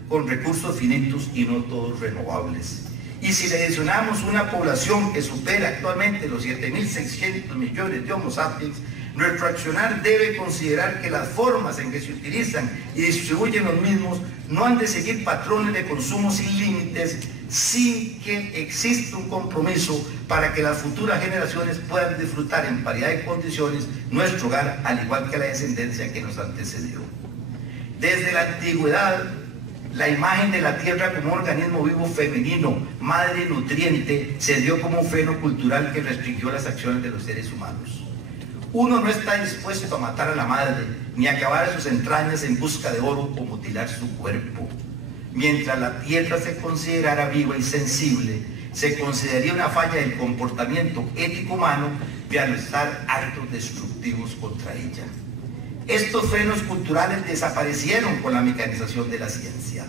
con recursos finitos y no todos renovables. Y si le adicionamos una población que supera actualmente los 7.600 millones de Homo sapiens, nuestro accionar debe considerar que las formas en que se utilizan y distribuyen los mismos no han de seguir patrones de consumo sin límites, sin que exista un compromiso para que las futuras generaciones puedan disfrutar en paridad de condiciones nuestro hogar, al igual que la descendencia que nos antecedió. Desde la antigüedad, la imagen de la tierra como un organismo vivo femenino, madre nutriente, se dio como un freno cultural que restringió las acciones de los seres humanos. Uno no está dispuesto a matar a la madre, ni a acabar sus entrañas en busca de oro o mutilar su cuerpo. Mientras la tierra se considerara viva y sensible, se consideraría una falla del comportamiento ético humano realizar actos destructivos contra ella. Estos frenos culturales desaparecieron con la mecanización de la ciencia.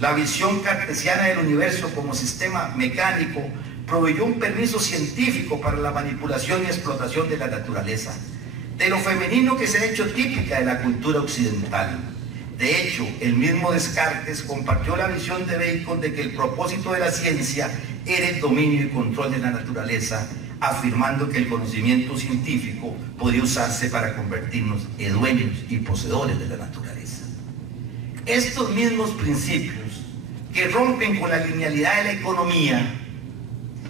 La visión cartesiana del universo como sistema mecánico proveyó un permiso científico para la manipulación y explotación de la naturaleza, de lo femenino que se ha hecho típica de la cultura occidental. De hecho, el mismo Descartes compartió la visión de Bacon de que el propósito de la ciencia era el dominio y control de la naturaleza, afirmando que el conocimiento científico podía usarse para convertirnos en dueños y poseedores de la naturaleza. Estos mismos principios que rompen con la linealidad de la economía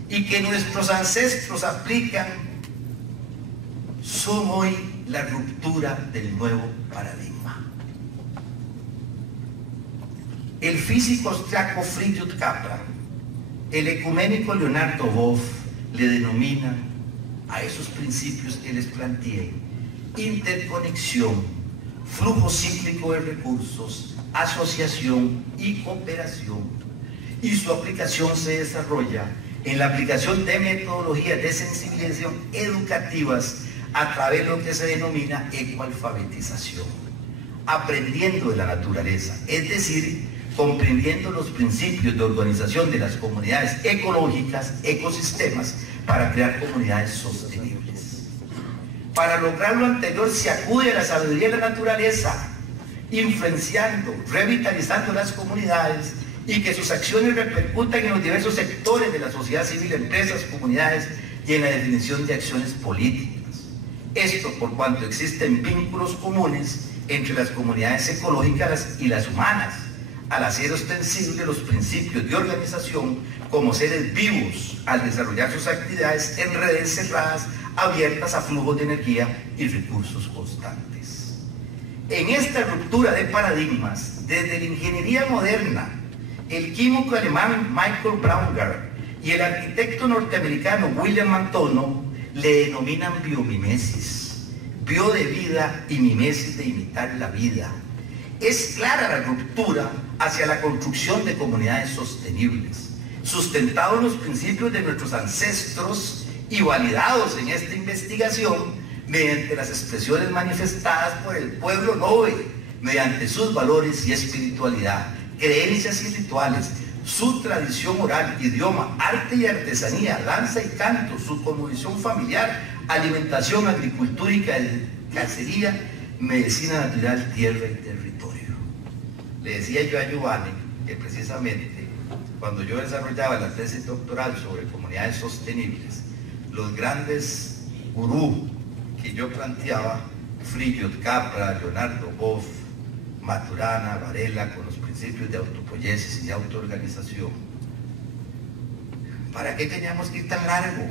y que nuestros ancestros aplican son hoy la ruptura del nuevo paradigma. El físico austriaco Friedrich Capra, el ecuménico Leonardo Boff le denominan a esos principios que les planteé interconexión, flujo cíclico de recursos, asociación y cooperación, y su aplicación se desarrolla en la aplicación de metodologías de sensibilización educativas a través de lo que se denomina ecoalfabetización, aprendiendo de la naturaleza, es decir, comprendiendo los principios de organización de las comunidades ecológicas, ecosistemas, para crear comunidades sostenibles. Para lograr lo anterior se acude a la sabiduría de la naturaleza, influenciando, revitalizando las comunidades y que sus acciones repercutan en los diversos sectores de la sociedad civil, empresas, comunidades y en la definición de acciones políticas. Esto por cuanto existen vínculos comunes entre las comunidades ecológicas y las humanas, al hacer ostensibles los principios de organización como seres vivos, al desarrollar sus actividades en redes cerradas, abiertas a flujos de energía y recursos constantes. En esta ruptura de paradigmas, desde la ingeniería moderna, el químico alemán Michael Braungart y el arquitecto norteamericano William Antono le denominan biomimesis, bio de vida y mimesis de imitar la vida. Es clara la ruptura hacia la construcción de comunidades sostenibles, sustentados en los principios de nuestros ancestros y validados en esta investigación mediante las expresiones manifestadas por el pueblo nobe, mediante sus valores y espiritualidad, creencias y rituales, su tradición oral, idioma, arte y artesanía, danza y canto, su cosmovisión familiar, alimentación, agricultura y cacería, medicina natural, tierra y territorio. Le decía yo a Giovanni que precisamente cuando yo desarrollaba la tesis doctoral sobre comunidades sostenibles, los grandes gurús que yo planteaba, Friedrich Capra, Leonardo Boff, Maturana, Varela, con los principios de autopoiesis y de autoorganización. ¿Para qué teníamos que ir tan largo?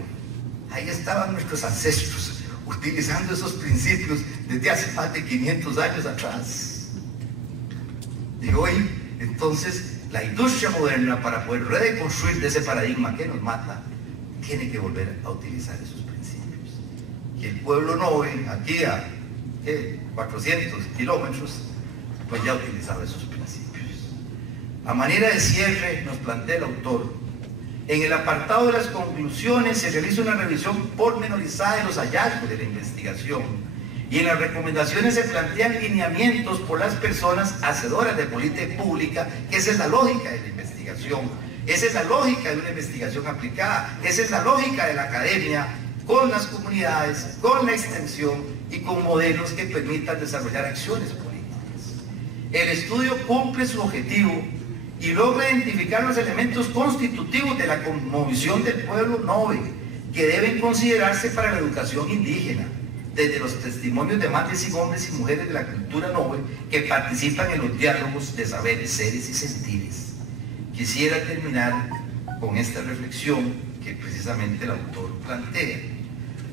Ahí estaban nuestros ancestros utilizando esos principios desde hace más de 500 años atrás. Y hoy, entonces, la industria moderna, para poder reconstruir de ese paradigma que nos mata, tiene que volver a utilizar esos principios. Y el pueblo nobe, aquí a 400 kilómetros, pues ya ha utilizado esos principios. A manera de cierre, nos plantea el autor En el apartado de las conclusiones se realiza una revisión pormenorizada de los hallazgos de la investigación y en las recomendaciones se plantean lineamientos por las personas hacedoras de política pública, que esa es la lógica de la investigación, esa es la lógica de una investigación aplicada, esa es la lógica de la academia con las comunidades, con la extensión y con modelos que permitan desarrollar acciones políticas. El estudio cumple su objetivo y logra identificar los elementos constitutivos de la cosmovisión del pueblo Nove que deben considerarse para la educación indígena, desde los testimonios de más de 100 hombres y mujeres de la cultura Nove que participan en los diálogos de saberes, seres y sentires. Quisiera terminar con esta reflexión que precisamente el autor plantea.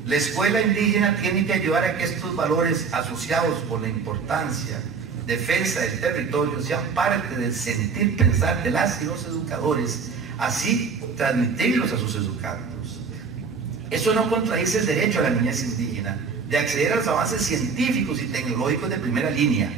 La escuela indígena tiene que ayudar a que estos valores asociados con la importancia, defensa del territorio, sean parte del sentir pensar de las y los educadores, así transmitirlos a sus educandos. Eso no contradice el derecho a la niñez indígena de acceder a los avances científicos y tecnológicos de primera línea,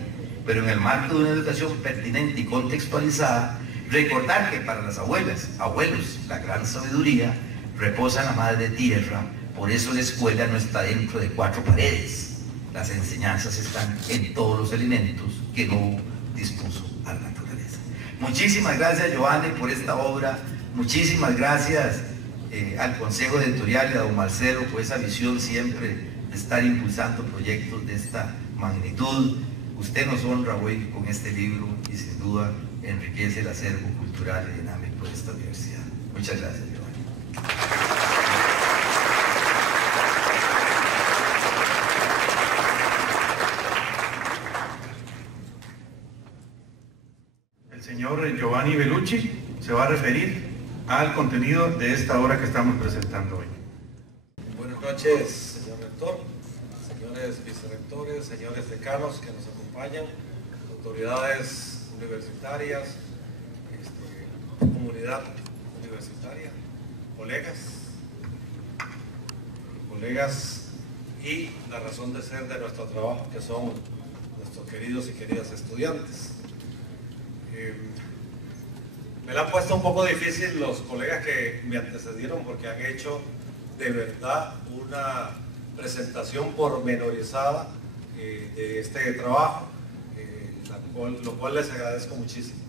pero en el marco de una educación pertinente y contextualizada, recordar que para las abuelas, abuelos, la gran sabiduría reposa en la madre tierra. Por eso la escuela no está dentro de 4 paredes. Las enseñanzas están en todos los elementos que no dispuso a la naturaleza. Muchísimas gracias, Giovanni, por esta obra. Muchísimas gracias al Consejo Editorial y a don Marcelo por esa visión siempre de estar impulsando proyectos de esta magnitud. Usted nos honra hoy con este libro y sin duda enriquece el acervo cultural y dinámico de esta universidad. Muchas gracias, Giovanni. El señor Giovanni Bellucci se va a referir al contenido de esta obra que estamos presentando hoy. Buenas noches, señor rector, señores vicerrectores, señores decanos que nos acompañan, autoridades universitarias, comunidad universitaria, colegas y la razón de ser de nuestro trabajo, que son nuestros queridos y queridas estudiantes. Me la han puesto un poco difícil los colegas que me antecedieron porque han hecho de verdad una presentación pormenorizada de este trabajo, lo cual les agradezco muchísimo.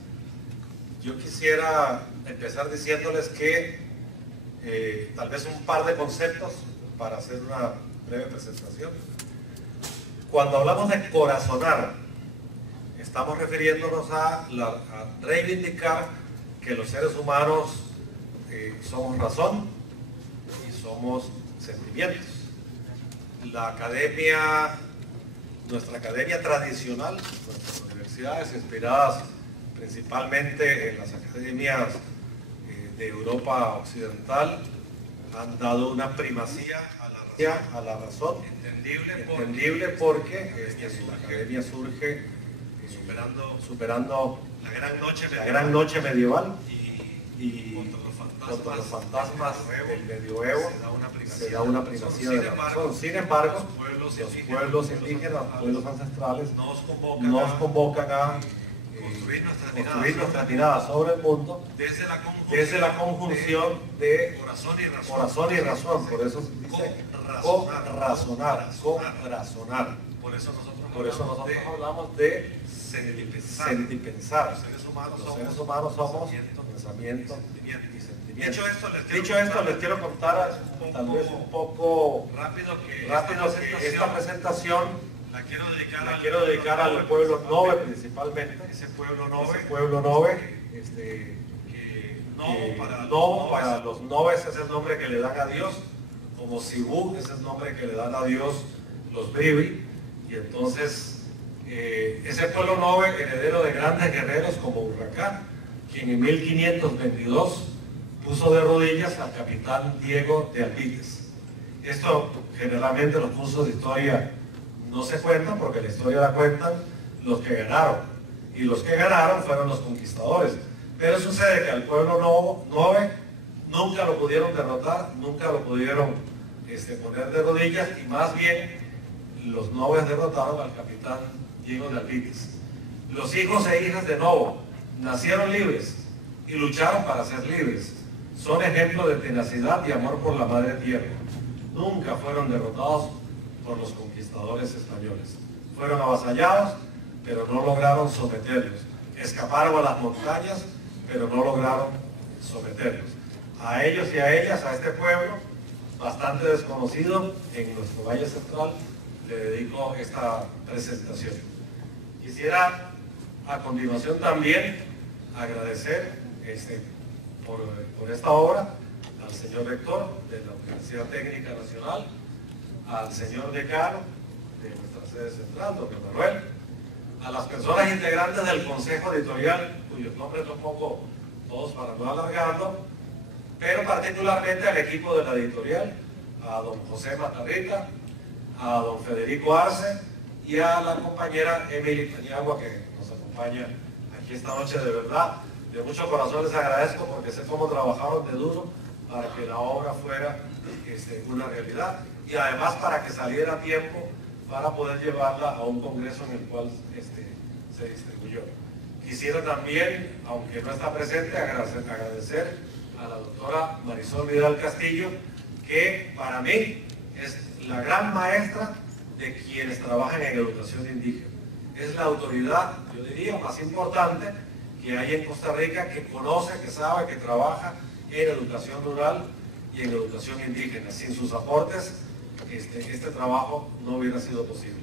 Yo quisiera empezar diciéndoles que tal vez un par de conceptos para hacer una breve presentación. Cuando hablamos de corazonar, estamos refiriéndonos a reivindicar que los seres humanos somos razón y somos sentimientos. Nuestra academia tradicional, nuestras universidades inspiradas principalmente en las academias de Europa occidental, han dado una primacía a la razón, entendible porque la academia surge superando la gran noche medieval y contra los fantasmas del medioevo se da una primacía de la razón. Sin embargo, los pueblos indígenas, los pueblos ancestrales nos convocan a construir nuestra mirada sobre el mundo desde la conjunción de corazón y razón. Por eso dice co-razonar. Por eso nosotros hablamos de sentipensar. Los seres humanos somos pensamiento y sentimiento. Dicho esto, les quiero contar tal vez un poco rápido que esta presentación la quiero dedicar al pueblo Nove principalmente. Ese pueblo Nove, Novo para los Noves es el nombre que le dan a Dios, como Sibú es el nombre que le dan a Dios los Brivi, y entonces ese pueblo Nove, heredero de grandes guerreros como Urracá, quien en 1522 puso de rodillas al capitán Diego de Albites. Esto generalmente los cursos de historia no se cuentan porque la historia la cuentan los que ganaron, y los que ganaron fueron los conquistadores. Pero sucede que al pueblo Nove nunca lo pudieron derrotar, nunca lo pudieron poner de rodillas, y más bien los Noves derrotaron al capitán Diego de Albites. Los hijos e hijas de Novo nacieron libres y lucharon para ser libres, son ejemplo de tenacidad y amor por la madre tierra. Nunca fueron derrotados por los conquistadores españoles. Fueron avasallados, pero no lograron someterlos. Escaparon a las montañas, pero no lograron someterlos. A ellos y a ellas, a este pueblo, bastante desconocido en nuestro Valle Central, le dedico esta presentación. Quisiera a continuación también agradecer por esta obra al señor rector de la Universidad Técnica Nacional, al señor decano de nuestra sede central, don Manuel, a las personas integrantes del Consejo Editorial, cuyos nombres los pongo todos para no alargarlo, pero particularmente al equipo de la editorial, a don José Matarrita, a don Federico Arce y a la compañera Emily Paniagua, que nos acompaña aquí esta noche. De verdad, de mucho corazón les agradezco, porque sé cómo trabajaron de duro para que la obra fuera una realidad, y además para que saliera a tiempo para poder llevarla a un congreso en el cual se distribuyó. Quisiera también, aunque no está presente, agradecer a la doctora Marisol Vidal Castillo, que para mí es la gran maestra de quienes trabajan en educación indígena. Es la autoridad, yo diría, más importante que hay en Costa Rica, que conoce, que sabe, que trabaja en educación rural y en educación indígena. Sin sus aportes, este trabajo no hubiera sido posible.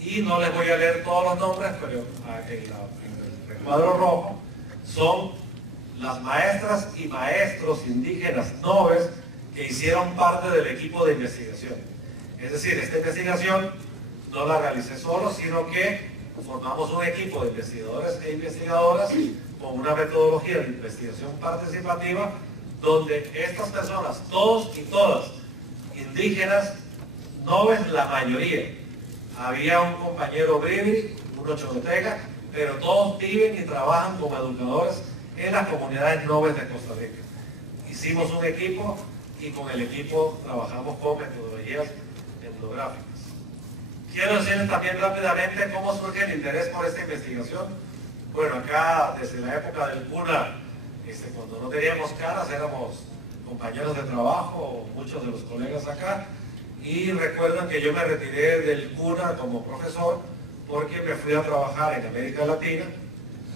Y no les voy a leer todos los nombres, pero en el recuadro rojo son las maestras y maestros indígenas noves que hicieron parte del equipo de investigación. Es decir, esta investigación no la realicé solo, sino que formamos un equipo de investigadores e investigadoras con una metodología de investigación participativa, donde estas personas, todos y todas, indígenas, noves la mayoría. Había un compañero bribri, uno chorotega, pero todos viven y trabajan como educadores en las comunidades noves de Costa Rica. Hicimos un equipo y con el equipo trabajamos con metodologías etnográficas. Quiero decirles también rápidamente cómo surge el interés por esta investigación. Bueno, acá desde la época del CUNA, cuando no teníamos caras, éramos compañeros de trabajo, muchos de los colegas acá, y recuerdan que yo me retiré del CUNA como profesor porque me fui a trabajar en América Latina,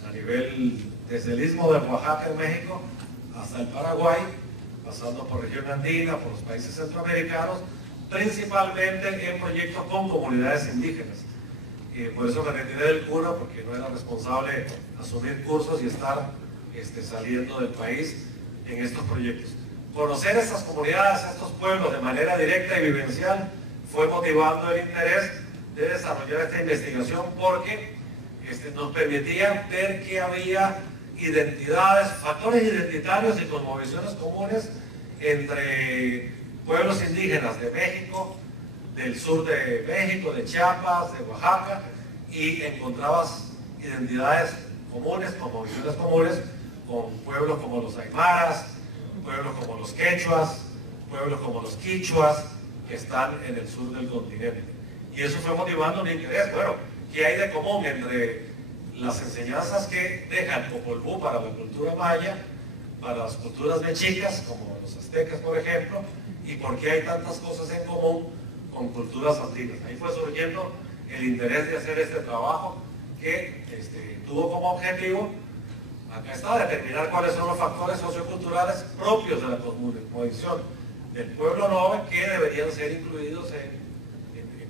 a nivel desde el Istmo de Oaxaca en México hasta el Paraguay, pasando por región andina, por los países centroamericanos, principalmente en proyectos con comunidades indígenas. Por eso me retiré del CUNA, porque no era responsable asumir cursos y estar saliendo del país en estos proyectos. Conocer estas comunidades, estos pueblos de manera directa y vivencial fue motivando el interés de desarrollar esta investigación, porque nos permitía ver que había identidades, factores identitarios y cosmovisiones comunes entre pueblos indígenas de México, del sur de México, de Chiapas, de Oaxaca, y encontrabas identidades comunes, cosmovisiones comunes, con pueblos como los aymaras, pueblos como los quechuas, pueblos como los quichuas, que están en el sur del continente. Y eso fue motivando mi interés. Bueno, ¿qué hay de común entre las enseñanzas que deja el Popol Vuh para la cultura maya, para las culturas mexicas, como los aztecas, por ejemplo, y por qué hay tantas cosas en común con culturas andinas? Ahí fue surgiendo el interés de hacer este trabajo, que tuvo como objetivo, acá está, determinar cuáles son los factores socioculturales propios de la cosmovisión del pueblo nove que deberían ser incluidos en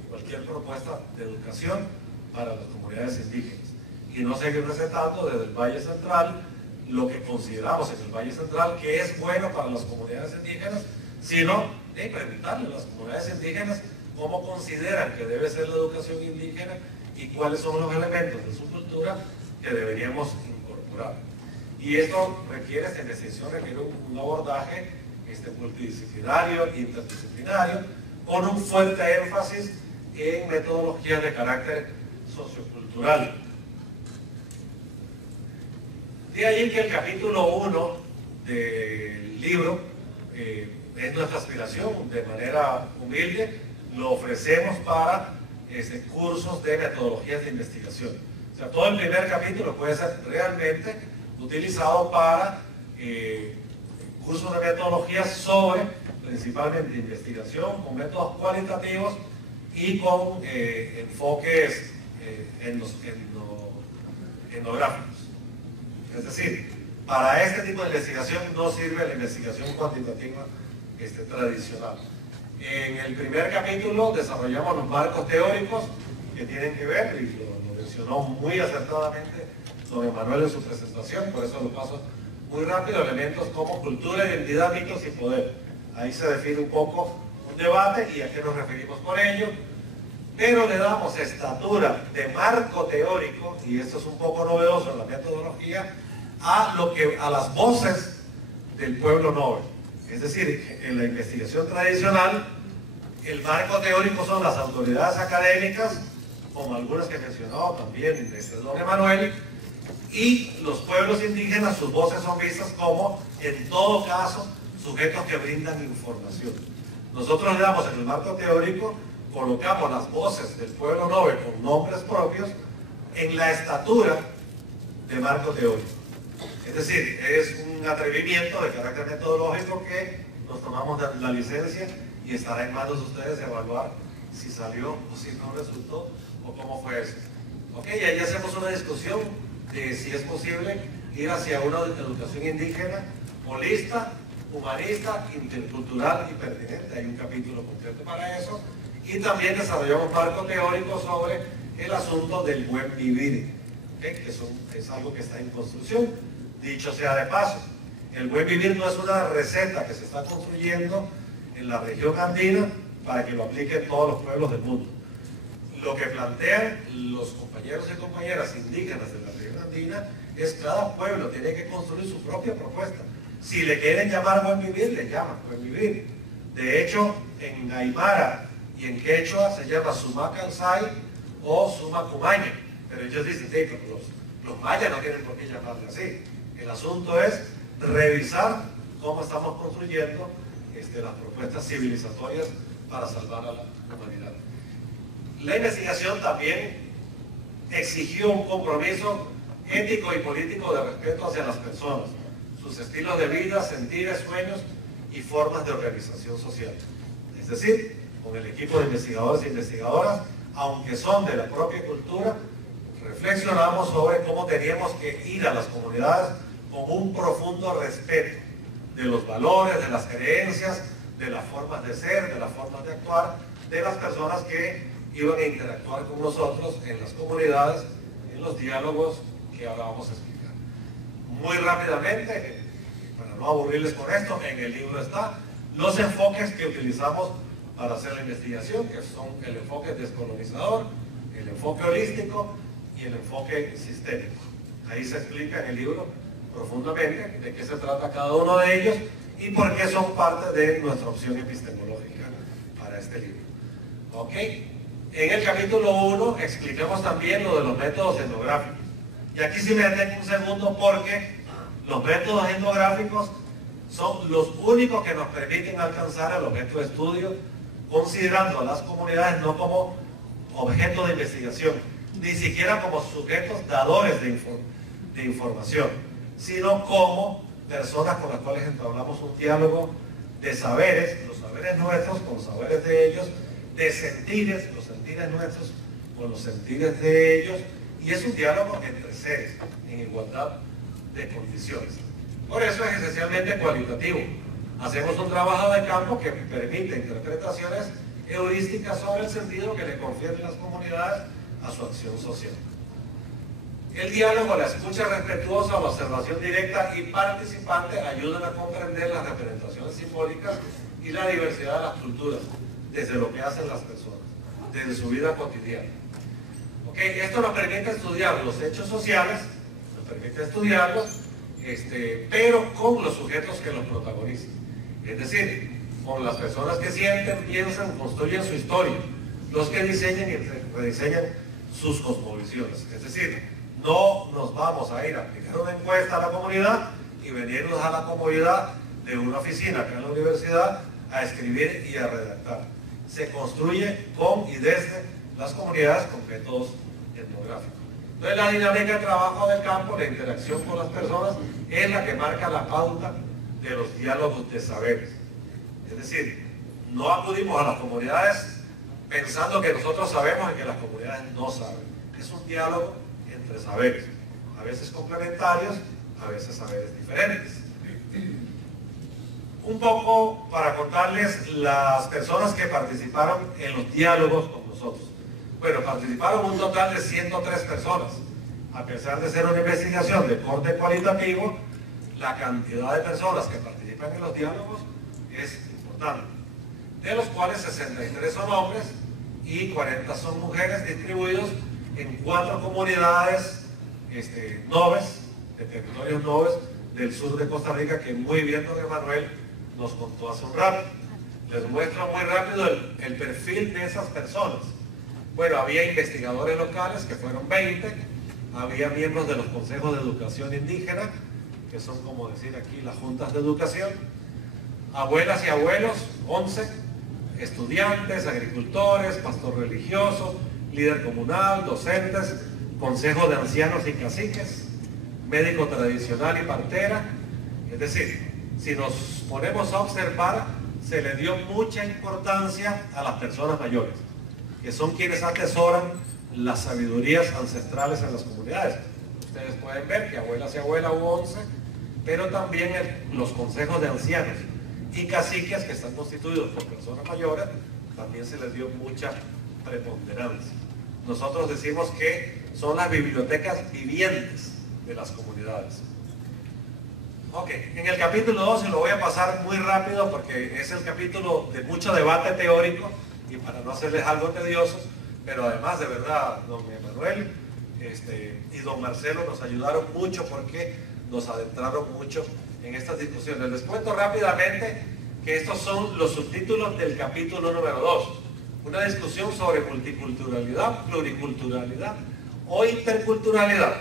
cualquier propuesta de educación para las comunidades indígenas, y no seguir recetando desde el Valle Central lo que consideramos en el Valle Central que es bueno para las comunidades indígenas, sino preguntarle a las comunidades indígenas cómo consideran que debe ser la educación indígena y cuáles son los elementos de su cultura que deberíamos incorporar. Y esto requiere, esta investigación requiere un abordaje multidisciplinario, interdisciplinario, con un fuerte énfasis en metodologías de carácter sociocultural. De ahí que el capítulo 1 del libro es nuestra aspiración, de manera humilde, lo ofrecemos para cursos de metodologías de investigación. O sea, todo el primer capítulo puede ser realmente utilizado para cursos de metodología sobre principalmente investigación con métodos cualitativos y con enfoques etnográficos. Es decir, para este tipo de investigación no sirve la investigación cuantitativa tradicional. En el primer capítulo desarrollamos los marcos teóricos que tienen que ver, y lo mencionó muy acertadamente don Emanuel en su presentación, por eso lo paso muy rápido, elementos como cultura, identidad, mitos y poder. Ahí se define un poco un debate y a qué nos referimos con ello, pero le damos estatura de marco teórico, y esto es un poco novedoso en la metodología, a las voces del pueblo noble. Es decir, en la investigación tradicional, el marco teórico son las autoridades académicas, como algunas que mencionó también don Emanuel, y los pueblos indígenas, sus voces son vistas como, en todo caso, sujetos que brindan información. Nosotros le damos en el marco teórico, colocamos las voces del pueblo noble con nombres propios en la estatura de marco teórico. Es decir, es un atrevimiento de carácter metodológico que nos tomamos la licencia y estará en manos de ustedes evaluar si salió o si no resultó o cómo fue eso. Ok, y ahí hacemos una discusión de si es posible ir hacia una educación indígena holista, humanista, intercultural y pertinente. Hay un capítulo completo para eso. Y también desarrollamos marco teórico sobre el asunto del buen vivir, que es algo que está en construcción. Dicho sea de paso, el buen vivir no es una receta que se está construyendo en la región andina para que lo apliquen todos los pueblos del mundo. Lo que plantean los compañeros y compañeras indígenas de la región andina es que cada pueblo tiene que construir su propia propuesta. Si le quieren llamar buen vivir, le llaman buen vivir. De hecho, en Aymara y en Quechua se llama Sumacansay o Sumacumaña, pero ellos dicen, sí, los mayas no tienen por qué llamarle así. El asunto es revisar cómo estamos construyendo las propuestas civilizatorias para salvar a la humanidad. La investigación también exigió un compromiso ético y político de respeto hacia las personas, sus estilos de vida, sentires, sueños y formas de organización social. Es decir, con el equipo de investigadores e investigadoras, aunque son de la propia cultura, reflexionamos sobre cómo teníamos que ir a las comunidades con un profundo respeto de los valores, de las creencias, de las formas de ser, de las formas de actuar, de las personas que iban a interactuar con nosotros en las comunidades, en los diálogos que ahora vamos a explicar. Muy rápidamente, para no aburrirles con esto, en el libro está los enfoques que utilizamos para hacer la investigación, que son el enfoque descolonizador, el enfoque holístico y el enfoque sistémico. Ahí se explica en el libro profundamente de qué se trata cada uno de ellos y por qué son parte de nuestra opción epistemológica para este libro. ¿Ok? En el capítulo 1 explicamos también lo de los métodos etnográficos. Y aquí sí me detengo un segundo porque los métodos etnográficos son los únicos que nos permiten alcanzar el objeto de estudio, considerando a las comunidades no como objeto de investigación, ni siquiera como sujetos dadores de información, sino como personas con las cuales entablamos un diálogo de saberes, los saberes nuestros con los saberes de ellos, de sentires, los sentires nuestros con los sentires de ellos, y es un diálogo entre seres, en igualdad de condiciones. Por eso es esencialmente cualitativo. Hacemos un trabajo de campo que permite interpretaciones heurísticas sobre el sentido que le confieren las comunidades a su acción social. El diálogo, la escucha respetuosa, la observación directa y participante ayudan a comprender las representaciones simbólicas y la diversidad de las culturas, desde lo que hacen las personas, desde su vida cotidiana. Esto nos permite estudiar los hechos sociales, nos permite estudiarlos, pero con los sujetos que los protagonizan. Es decir, con las personas que sienten, piensan, construyen su historia, los que diseñan y rediseñan sus cosmovisiones. Es decir, no nos vamos a ir a aplicar una encuesta a la comunidad y venirnos a la comodidad de una oficina acá en la universidad a escribir y a redactar. Se construye con y desde las comunidades con métodos etnográficos. Entonces la dinámica de trabajo del campo, la interacción con las personas, es la que marca la pauta de los diálogos de saberes. Es decir, no acudimos a las comunidades pensando que nosotros sabemos y que las comunidades no saben. Es un diálogo entre saberes, a veces complementarios, a veces saberes diferentes. Un poco para contarles las personas que participaron en los diálogos con nosotros. Bueno, participaron un total de 103 personas. A pesar de ser una investigación de corte cualitativo, la cantidad de personas que participan en los diálogos es importante, de los cuales 63 son hombres y 40 son mujeres, distribuidos en 4 comunidades noves, de territorios noves del sur de Costa Rica, que muy bien don Emanuel nos contó hace un rato. Les muestro muy rápido el perfil de esas personas. Bueno, había investigadores locales, que fueron 20, había miembros de los consejos de educación indígena, que son como decir aquí las juntas de educación, abuelas y abuelos, 11, estudiantes, agricultores, pastor religioso, líder comunal, docentes, consejo de ancianos y caciques, médico tradicional y partera. Es decir, si nos ponemos a observar, se le dio mucha importancia a las personas mayores, que son quienes atesoran las sabidurías ancestrales en las comunidades. Ustedes pueden ver que abuelas y abuelas hubo 11, pero también los consejos de ancianos y caciques, que están constituidos por personas mayores, también se les dio mucha preponderancia. Nosotros decimos que son las bibliotecas vivientes de las comunidades. Ok, en el capítulo 2, y lo voy a pasar muy rápido porque es el capítulo de mucho debate teórico y para no hacerles algo tedioso, pero además de verdad don Emanuel y don Marcelo nos ayudaron mucho porque nos adentraron mucho en estas discusiones. Les cuento rápidamente que estos son los subtítulos del capítulo número 2. Una discusión sobre multiculturalidad, pluriculturalidad o interculturalidad.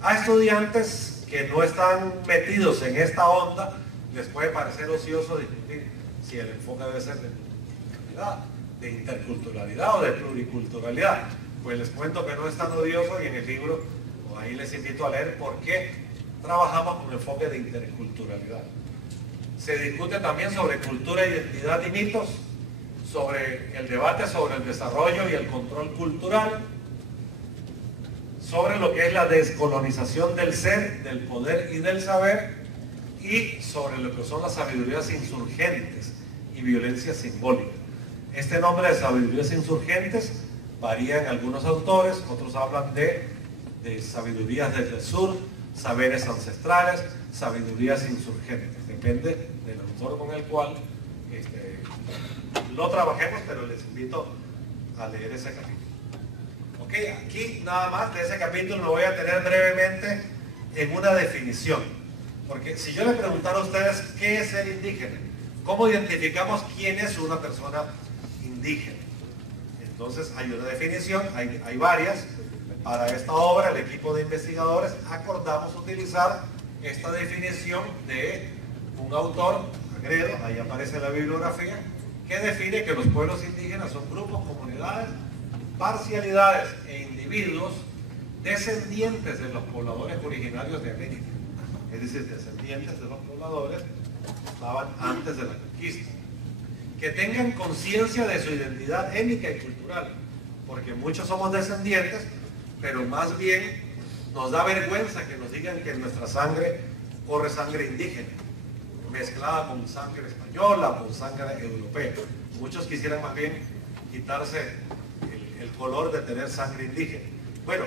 A estudiantes que no están metidos en esta onda, les puede parecer ocioso discutir si el enfoque debe ser de multiculturalidad, de interculturalidad o de pluriculturalidad. Pues les cuento que no es tan odioso y en el libro, ahí les invito a leer por qué trabajamos con enfoque de interculturalidad. Se discute también sobre cultura, identidad y mitos, sobre el debate sobre el desarrollo y el control cultural, sobre lo que es la descolonización del ser, del poder y del saber, y sobre lo que son las sabidurías insurgentes y violencia simbólica. Este nombre de sabidurías insurgentes varía en algunos autores, otros hablan de sabidurías desde el sur, saberes ancestrales, sabidurías insurgentes. Depende del autor con el cual lo trabajemos, pero les invito a leer ese capítulo. Ok, aquí nada más de ese capítulo lo voy a tener brevemente en una definición. Porque si yo le preguntara a ustedes qué es ser indígena, ¿cómo identificamos quién es una persona indígena? Entonces hay una definición, hay varias. Para esta obra, el equipo de investigadores acordamos utilizar esta definición de un autor, Agredo, ahí aparece la bibliografía, que define que los pueblos indígenas son grupos, comunidades, parcialidades e individuos descendientes de los pobladores originarios de América. Es decir, descendientes de los pobladores que estaban antes de la conquista. Que tengan conciencia de su identidad étnica y cultural, porque muchos somos descendientes, pero más bien nos da vergüenza que nos digan que en nuestra sangre corre sangre indígena, mezclada con sangre española, con sangre europea. Muchos quisieran más bien quitarse el color de tener sangre indígena. Bueno,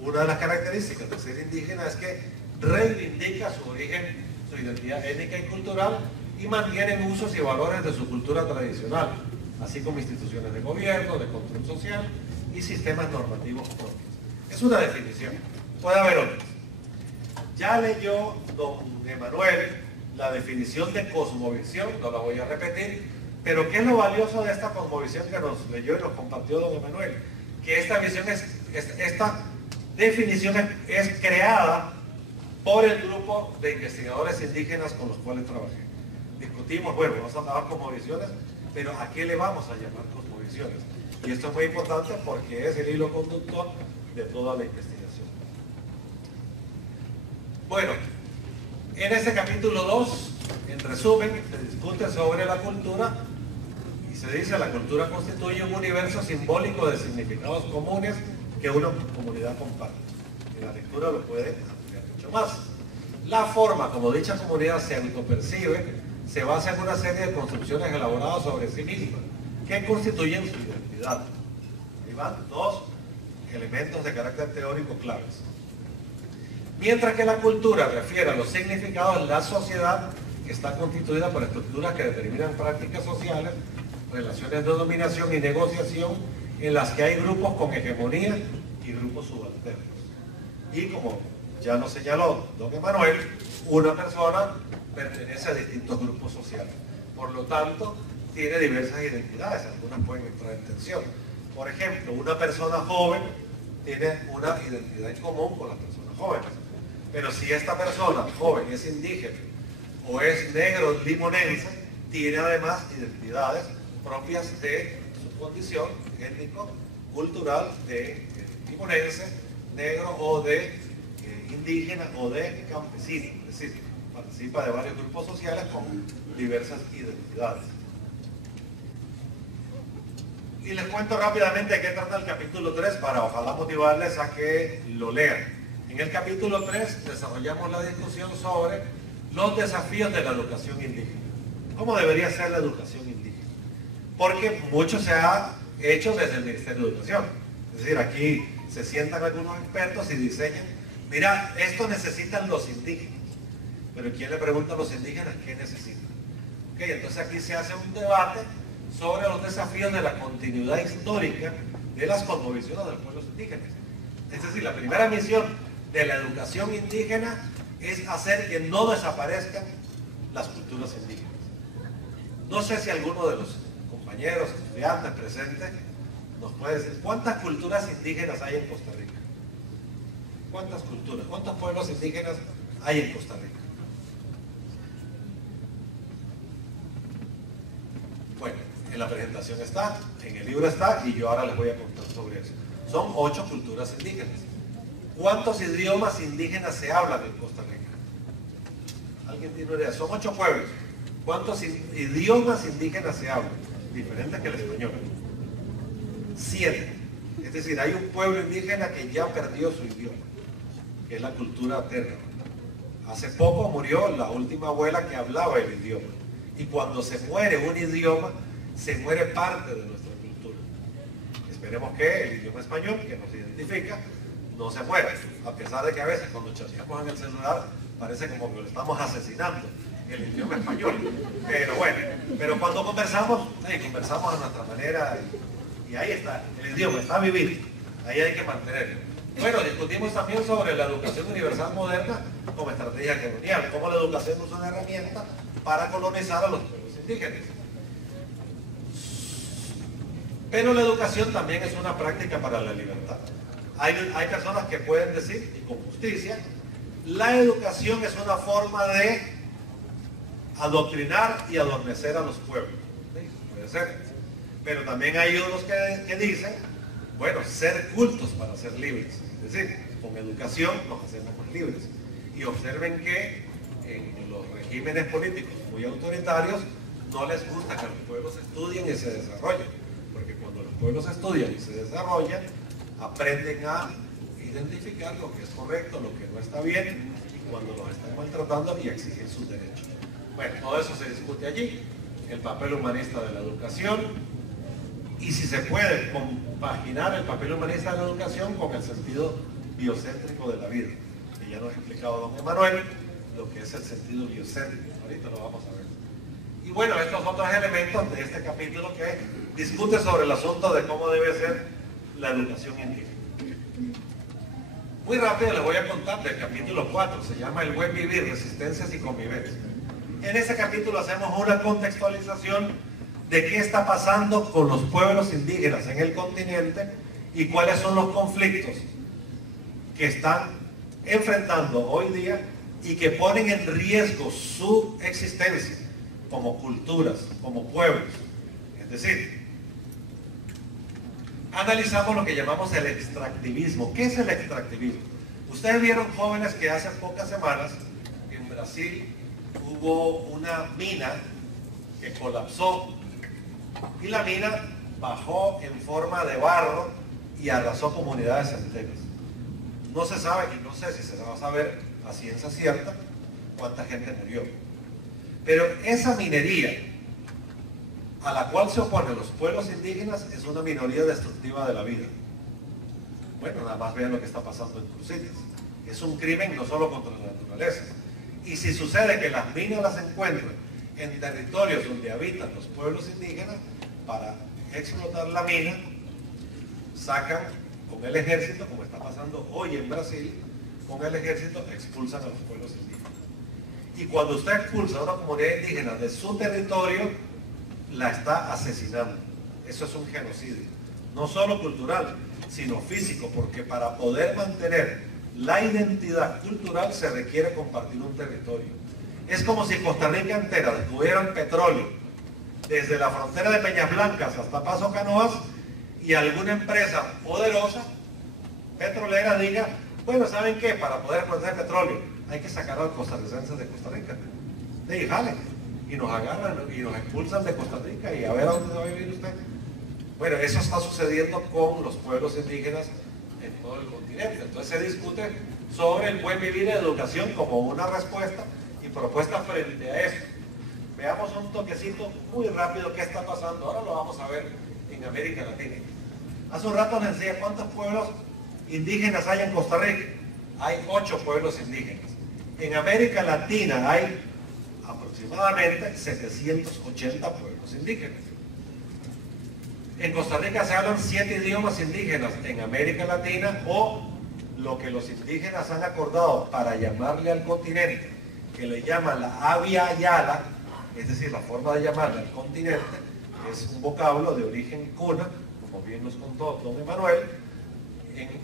una de las características de ser indígena es que reivindica su origen, su identidad étnica y cultural y mantiene usos y valores de su cultura tradicional, así como instituciones de gobierno, de control social y sistemas normativos propios. Es una definición, puede haber otras. Ya leyó don Emanuel la definición de cosmovisión, no la voy a repetir, pero ¿qué es lo valioso de esta cosmovisión que nos leyó y nos compartió don Emanuel? Que esta definición es creada por el grupo de investigadores indígenas con los cuales trabajé. Discutimos, bueno, vamos a llamar cosmovisiones, pero ¿a qué le vamos a llamar cosmovisiones? Y esto es muy importante porque es el hilo conductor de toda la investigación. Bueno, en este capítulo 2 En resumen, se discute sobre la cultura y se dice la cultura constituye un universo simbólico de significados comunes que una comunidad comparte. Y la lectura lo puede ampliar mucho más. La forma como dicha comunidad se autopercibe se basa en una serie de construcciones elaboradas sobre sí misma que constituyen su identidad. Ahí van dos elementos de carácter teórico claves. Mientras que la cultura refiere a los significados de la sociedad que está constituida por estructuras que determinan prácticas sociales, relaciones de dominación y negociación en las que hay grupos con hegemonía y grupos subalternos. Y como ya nos señaló don Emanuel, una persona pertenece a distintos grupos sociales. Por lo tanto, tiene diversas identidades, algunas pueden entrar en tensión. Por ejemplo, una persona joven tiene una identidad en común con las personas jóvenes. Pero si esta persona joven es indígena o es negro limonense, tiene además identidades propias de su condición étnico, cultural, de limonense, negro o de indígena o de campesino. Es decir, participa de varios grupos sociales con diversas identidades. Y les cuento rápidamente de qué trata el capítulo 3 para ojalá motivarles a que lo lean. En el capítulo 3 desarrollamos la discusión sobre los desafíos de la educación indígena. ¿Cómo debería ser la educación indígena? Porque mucho se ha hecho desde el Ministerio de Educación. Es decir, aquí se sientan algunos expertos y diseñan, mira, esto necesitan los indígenas. Pero ¿quién le pregunta a los indígenas qué necesitan? Okay, entonces aquí se hace un debate sobre los desafíos de la continuidad histórica de las cosmovisiones de los pueblos indígenas. Es decir, la primera misión de la educación indígena es hacer que no desaparezcan las culturas indígenas. No sé si alguno de los compañeros, estudiantes presentes, nos puede decir cuántas culturas indígenas hay en Costa Rica. ¿Cuántas culturas? ¿Cuántos pueblos indígenas hay en Costa Rica? Bueno, en la presentación está, en el libro está, y yo ahora les voy a contar sobre eso. Son 8 culturas indígenas. ¿Cuántos idiomas indígenas se hablan en Costa Rica? ¿Alguien tiene una idea? Son 8 pueblos. ¿Cuántos idiomas indígenas se hablan? Diferentes que el español. 7. Es decir, hay un pueblo indígena que ya perdió su idioma, que es la cultura terna. Hace poco murió la última abuela que hablaba el idioma. Y cuando se muere un idioma, se muere parte de nuestra cultura. Esperemos que el idioma español, que nos identifica, no se muera. A pesar de que a veces cuando chateamos en el celular, parece como que lo estamos asesinando, el idioma español. Pero bueno, pero cuando conversamos a nuestra manera y ahí está, el idioma está a vivir. Ahí hay que mantenerlo. Bueno, discutimos también sobre la educación universal moderna como estrategia colonial, cómo la educación es una herramienta para colonizar a los pueblos indígenas. Pero la educación también es una práctica para la libertad. Hay personas que pueden decir, y con justicia, la educación es una forma de adoctrinar y adormecer a los pueblos. ¿Sí? Puede ser. Pero también hay unos que dicen, bueno, ser cultos para ser libres. Es decir, con educación nos hacemos más libres. Y observen que en los regímenes políticos muy autoritarios no les gusta que los pueblos estudien y se desarrollen. Porque cuando los pueblos estudian y se desarrollan, aprenden a identificar lo que es correcto, lo que no está bien, y cuando los están maltratando y exigen sus derechos. Bueno, todo eso se discute allí. El papel humanista de la educación, y si se puede compaginar el papel humanista de la educación con el sentido biocéntrico de la vida, que ya nos ha explicado don Emanuel lo que es el sentido biocéntrico. Ahorita lo vamos a ver. Y bueno, estos otros elementos de este capítulo que discute sobre el asunto de cómo debe ser la educación indígena. Muy rápido les voy a contar del capítulo 4, se llama El buen vivir, resistencias y convivencia. En ese capítulo hacemos una contextualización de qué está pasando con los pueblos indígenas en el continente y cuáles son los conflictos que están enfrentando hoy día y que ponen en riesgo su existencia como culturas, como pueblos. Es decir, analizamos lo que llamamos el extractivismo. ¿Qué es el extractivismo? Ustedes vieron, jóvenes, que hace pocas semanas en Brasil hubo una mina que colapsó y la mina bajó en forma de barro y arrasó comunidades enteras. No se sabe, y no sé si se va a saber a ciencia cierta, cuánta gente murió. Pero esa minería a la cual se oponen los pueblos indígenas es una minoría destructiva de la vida. Bueno, nada más vean lo que está pasando en Cruzitas. Es un crimen no solo contra la naturaleza. Y si sucede que las minas las encuentran en territorios donde habitan los pueblos indígenas, para explotar la mina, sacan con el ejército, como está pasando hoy en Brasil, con el ejército expulsan a los pueblos indígenas. Y cuando usted expulsa a una comunidad indígena de su territorio, la está asesinando. Eso es un genocidio, no solo cultural, sino físico, porque para poder mantener la identidad cultural se requiere compartir un territorio. Es como si Costa Rica entera tuviera petróleo desde la frontera de Peñas Blancas hasta Paso Canoas y alguna empresa poderosa petrolera diga, bueno, ¿saben qué? Para poder explotar petróleo hay que sacar a los costarricenses de Costa Rica. De jale, y nos agarran y nos expulsan de Costa Rica y a ver a dónde va a vivir usted. Bueno, eso está sucediendo con los pueblos indígenas en todo el continente. Entonces se discute sobre el buen vivir y educación como una respuesta y propuesta frente a eso. Veamos un toquecito muy rápido qué está pasando. Ahora lo vamos a ver en América Latina. Hace un rato les decía cuántos pueblos indígenas hay en Costa Rica. Hay 8 pueblos indígenas. En América Latina hay aproximadamente 780 pueblos indígenas. En Costa Rica se hablan 7 idiomas indígenas. En América Latina, o lo que los indígenas han acordado para llamarle al continente, que le llaman la Abya Yala, es decir, la forma de llamarle al continente, es un vocablo de origen cuna, como bien nos contó don Emanuel.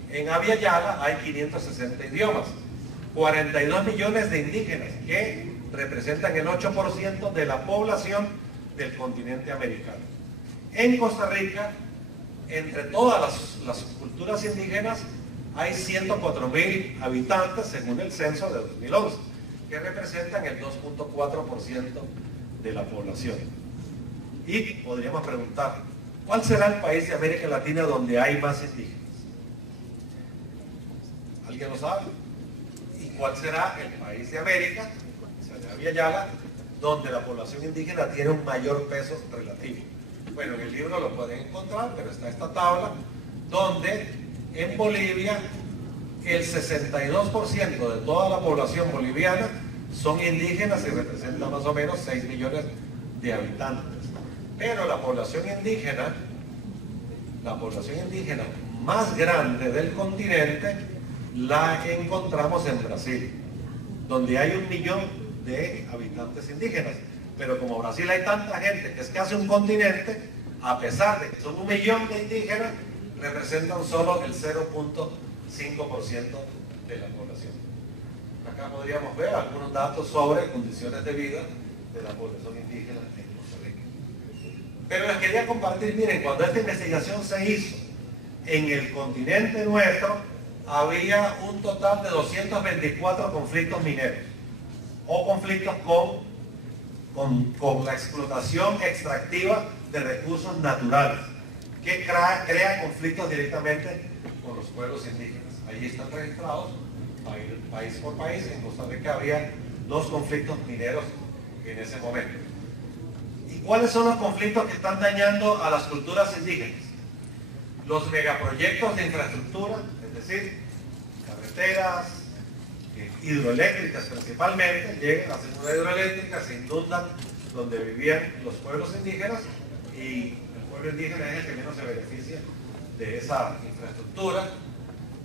En Abya Yala hay 560 idiomas, 42 millones de indígenas, que representan el 8% de la población del continente americano. En Costa Rica, entre todas las culturas indígenas, hay 104.000 habitantes según el censo de 2011, que representan el 2.4% de la población. Y podríamos preguntar, ¿cuál será el país de América Latina donde hay más indígenas? ¿Alguien lo sabe? ¿Y cuál será el país de América, o sea, de Abya Yala, donde la población indígena tiene un mayor peso relativo? Bueno, en el libro lo pueden encontrar, pero está esta tabla, donde en Bolivia el 62% de toda la población boliviana son indígenas y representan más o menos 6 millones de habitantes. Pero la población indígena más grande del continente la encontramos en Brasil, donde hay 1 millón de habitantes indígenas. Pero como Brasil hay tanta gente que es casi un continente, a pesar de que son 1 millón de indígenas, representan solo el 0.5% de la población. Acá podríamos ver algunos datos sobre condiciones de vida de la población indígena en Costa Rica. Pero les quería compartir, miren, cuando esta investigación se hizo en el continente nuestro, había un total de 224 conflictos mineros o conflictos con la explotación extractiva de recursos naturales, que crea conflictos directamente con los pueblos indígenas. Allí están registrados, país por país. En Costa Rica había 2 conflictos mineros en ese momento. ¿Y cuáles son los conflictos que están dañando a las culturas indígenas? Los megaproyectos de infraestructura, es decir, carreteras, hidroeléctricas principalmente, llegan a hacer una hidroeléctrica, se inundan donde vivían los pueblos indígenas, y el pueblo indígena es el que menos se beneficia de esa infraestructura.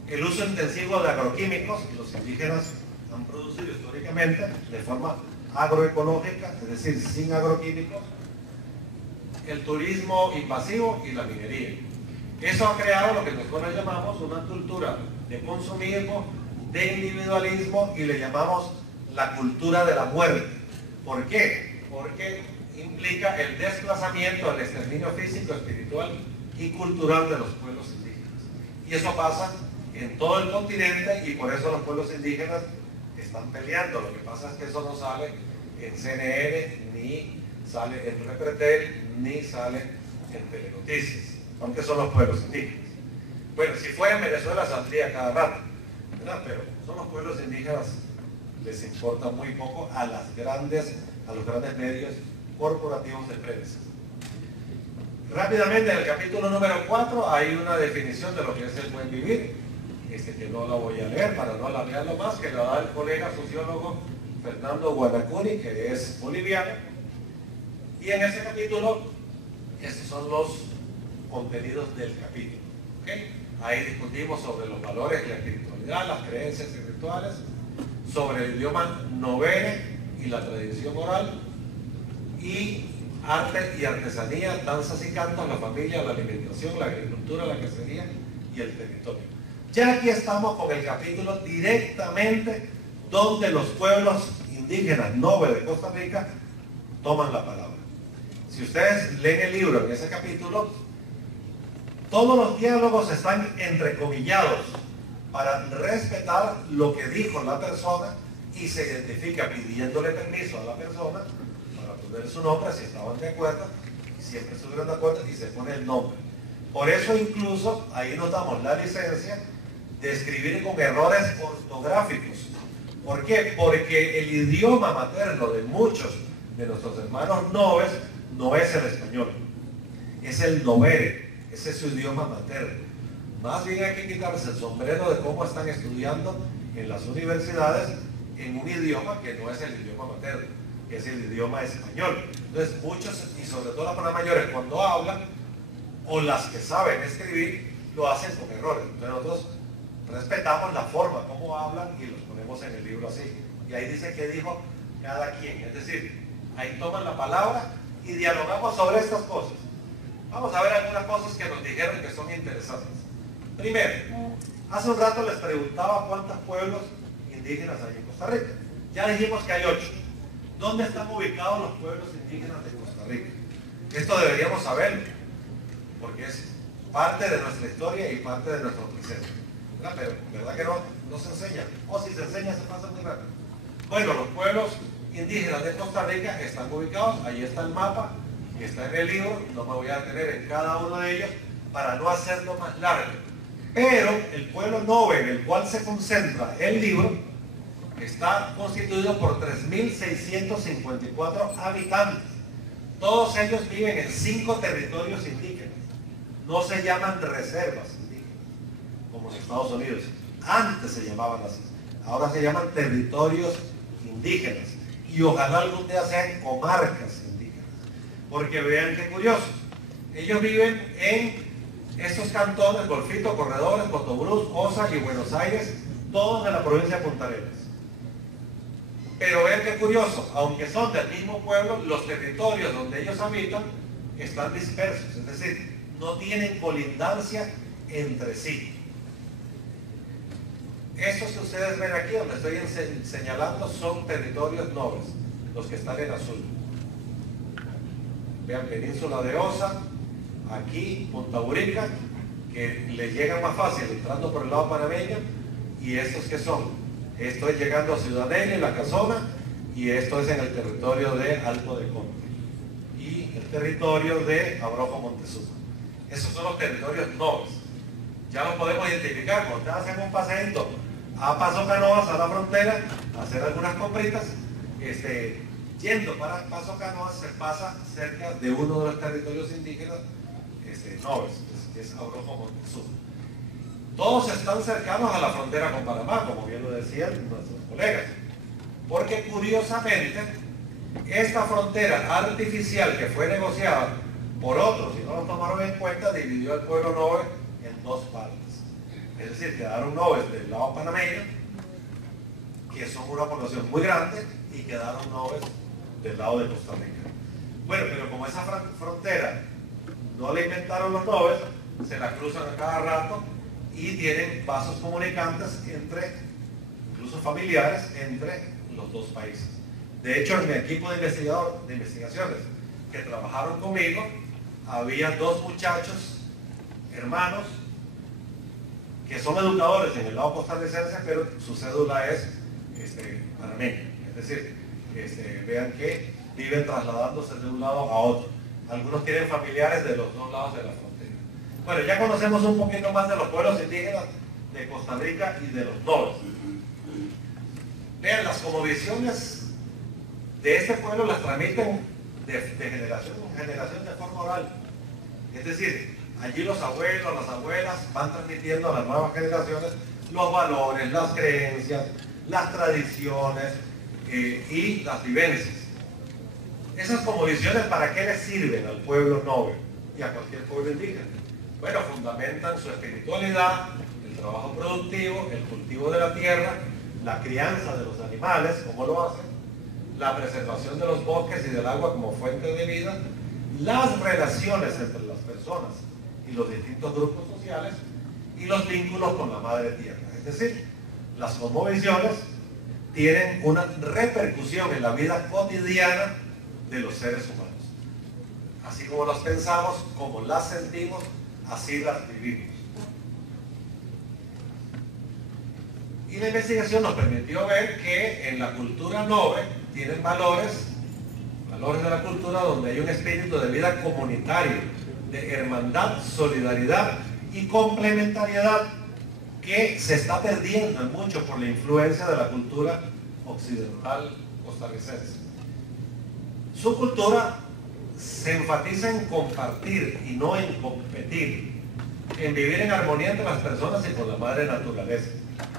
El uso intensivo de agroquímicos, los indígenas han producido históricamente de forma agroecológica, es decir, sin agroquímicos. El turismo invasivo y la minería. Eso ha creado lo que nosotros llamamos una cultura de consumismo, de individualismo, y le llamamos la cultura de la muerte. ¿Por qué? Porque implica el desplazamiento, el exterminio físico, espiritual y cultural de los pueblos indígenas. Y eso pasa en todo el continente, y por eso los pueblos indígenas están peleando. Lo que pasa es que eso no sale en CNN, ni sale en Repretel, ni sale en Telenoticias, aunque son los pueblos indígenas. Bueno, si fuera en Venezuela saldría cada rato, ¿verdad? Pero son los pueblos indígenas, les importa muy poco a los grandes medios corporativos de prensa. Rápidamente, en el capítulo número 4 hay una definición de lo que es el buen vivir, que no la voy a leer para no alargarlo más, que la da el colega sociólogo Fernando Guanacuni, que es boliviano. Y en ese capítulo, estos son los contenidos del capítulo. ¿Okay? Ahí discutimos sobre los valores de la espiritualidad, las creencias espirituales, sobre el idioma novere y la tradición oral, y arte y artesanía, danzas y cantos, la familia, la alimentación, la agricultura, la cacería y el territorio. Ya aquí estamos con el capítulo directamente donde los pueblos indígenas Nove de Costa Rica toman la palabra. Si ustedes leen el libro en ese capítulo, todos los diálogos están entrecomillados para respetar lo que dijo la persona y se identifica pidiéndole permiso a la persona para poner su nombre si estaban de acuerdo, y siempre estuvieron de acuerdo y se pone el nombre. Por eso incluso ahí nos damos la licencia de escribir con errores ortográficos. ¿Por qué? Porque el idioma materno de muchos de nuestros hermanos noves no es el español, es el novere, ese es su idioma materno. Más bien hay que quitarse el sombrero de cómo están estudiando en las universidades en un idioma que no es el idioma materno, que es el idioma español. Entonces muchos, y sobre todo las personas mayores, cuando hablan, o las que saben escribir, lo hacen con errores. Entonces nosotros respetamos la forma como hablan y los ponemos en el libro así. Y ahí dice que dijo cada quien. Es decir, ahí toman la palabra y dialogamos sobre estas cosas. Vamos a ver algunas cosas que nos dijeron que son interesantes. Primero, hace un rato les preguntaba cuántos pueblos indígenas hay en Costa Rica. Ya dijimos que hay 8. ¿Dónde están ubicados los pueblos indígenas de Costa Rica? Esto deberíamos saberlo, porque es parte de nuestra historia y parte de nuestro presente. Pero ¿verdad que no se enseña? O si se enseña se pasa muy rápido. Bueno, los pueblos indígenas de Costa Rica están ubicados, ahí está el mapa, que está en el libro, no me voy a detener en cada uno de ellos para no hacerlo más largo. Pero el pueblo Nove, en el cual se concentra el libro, está constituido por 3.654 habitantes. Todos ellos viven en 5 territorios indígenas. No se llaman reservas indígenas, como en Estados Unidos. Antes se llamaban así. Ahora se llaman territorios indígenas. Y ojalá algún día sean comarcas indígenas. Porque vean qué curioso. Ellos viven en estos cantones, Golfito, Corredores, Cotobruz, Osa y Buenos Aires, todos de la provincia de Punta Arenas. Pero vean qué curioso, aunque son del mismo pueblo, los territorios donde ellos habitan están dispersos, es decir, no tienen colindancia entre sí. Estos que ustedes ven aquí, donde estoy señalando, son territorios nobles, los que están en azul. Vean, Península de Osa, aquí Punta Burica, que les llega más fácil entrando por el lado panameño, y estos que son, esto es llegando a Ciudad Neyland, La Casona, y esto es en el territorio de Alto de Conde y el territorio de Abrojo Montezuma. Esos son los territorios nobles. Ya los podemos identificar. Cuando ustedes hacen un paseíto a Paso Canoas, a la frontera, a hacer algunas compritas, yendo para Paso Canoas se pasa cerca de uno de los territorios indígenas nobles, que es Abrojo Montezuma. Todos están cercanos a la frontera con Panamá, como bien lo decían nuestros colegas. Porque curiosamente, esta frontera artificial que fue negociada por otros y no lo tomaron en cuenta, dividió al pueblo Nove en 2 partes. Es decir, quedaron noves del lado panameño, que son una población muy grande, y quedaron noves del lado de Costa Rica. Bueno, pero como esa frontera no la inventaron los noves, se la cruzan a cada rato y tienen vasos comunicantes entre, incluso familiares, entre los 2 países. De hecho, en mi equipo de investigaciones que trabajaron conmigo, había 2 muchachos, hermanos, que son educadores en el lado costarricense, pero su cédula es panameña. Es decir, vean que viven trasladándose de un lado a otro. Algunos tienen familiares de los dos lados de la frontera. Bueno, ya conocemos un poquito más de los pueblos indígenas de Costa Rica y de los nobles. Vean, las cosmovisiones de este pueblo las transmiten de generación en generación de forma oral. Es decir, allí los abuelos, las abuelas van transmitiendo a las nuevas generaciones los valores, las creencias, las tradiciones y las vivencias. Esas cosmovisiones, ¿para qué les sirven al pueblo noble y a cualquier pueblo indígena? Bueno, fundamentan su espiritualidad, el trabajo productivo, el cultivo de la tierra, la crianza de los animales, como lo hacen, la preservación de los bosques y del agua como fuente de vida, las relaciones entre las personas y los distintos grupos sociales y los vínculos con la madre tierra. Es decir, las cosmovisiones tienen una repercusión en la vida cotidiana de los seres humanos. Así como las pensamos, como las sentimos, así las vivimos. Y la investigación nos permitió ver que en la cultura noble tienen valores de la cultura donde hay un espíritu de vida comunitario, de hermandad, solidaridad y complementariedad que se está perdiendo mucho por la influencia de la cultura occidental costarricense. Su cultura se enfatiza en compartir y no en competir, en vivir en armonía entre las personas y con la madre naturaleza.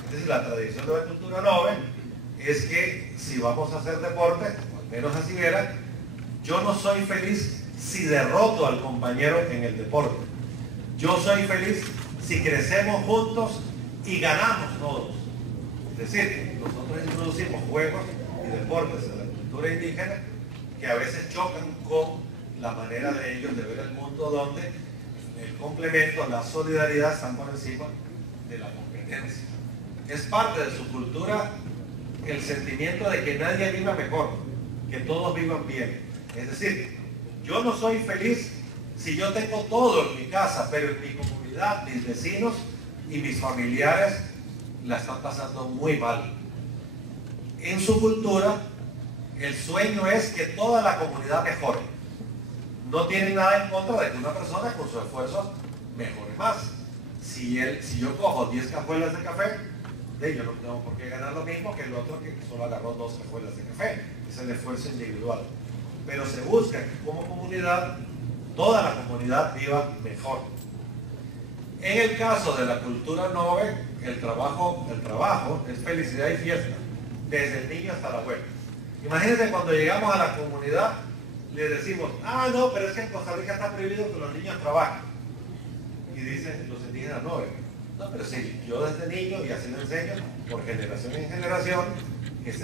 Es decir, la tradición de la cultura noble es que si vamos a hacer deporte, o al menos así era, yo no soy feliz si derroto al compañero en el deporte. Yo soy feliz si crecemos juntos y ganamos todos. Es decir, nosotros introducimos juegos y deportes en la cultura indígena que a veces chocan con la manera de ellos de ver el mundo, donde el complemento, la solidaridad están por encima de la competencia. Es parte de su cultura el sentimiento de que nadie viva mejor, que todos vivan bien. Es decir, yo no soy feliz si yo tengo todo en mi casa, pero en mi comunidad, mis vecinos y mis familiares la están pasando muy mal. En su cultura, el sueño es que toda la comunidad mejore. No tienen nada en contra de que una persona con su esfuerzo mejore más. Si yo cojo 10 cajuelas de café, yo no tengo por qué ganar lo mismo que el otro que solo agarró 2 cajuelas de café. Es el esfuerzo individual. Pero se busca que como comunidad, toda la comunidad viva mejor. En el caso de la cultura noble, el trabajo es felicidad y fiesta, desde el niño hasta la abuela. Imagínense cuando llegamos a la comunidad, le decimos, no, pero es que en Costa Rica está prohibido que los niños trabajen. Y dicen los indígenas nobles, no, pero sí, yo desde niño, y así lo enseño, por generación en generación,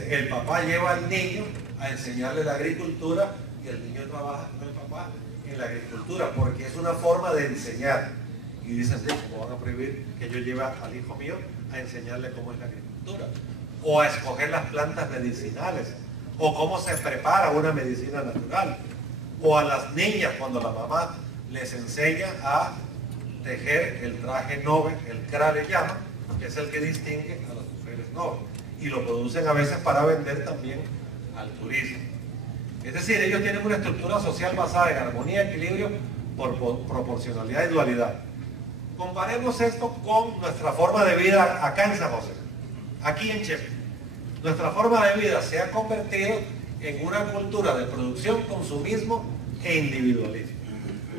el papá lleva al niño a enseñarle la agricultura y el niño trabaja con el papá en la agricultura, porque es una forma de enseñar. Y dicen, sí, ¿cómo van a prohibir que yo lleve al hijo mío a enseñarle cómo es la agricultura? O a escoger las plantas medicinales, o cómo se prepara una medicina natural, o a las niñas cuando la mamá les enseña a tejer el traje noble, el kra le llama, que es el que distingue a las mujeres nobles, y lo producen a veces para vender también al turismo. Es decir, ellos tienen una estructura social basada en armonía, equilibrio, por proporcionalidad y dualidad. Comparemos esto con nuestra forma de vida acá en San José, aquí en Chepe. Nuestra forma de vida se ha convertido en una cultura de producción, consumismo e individualismo.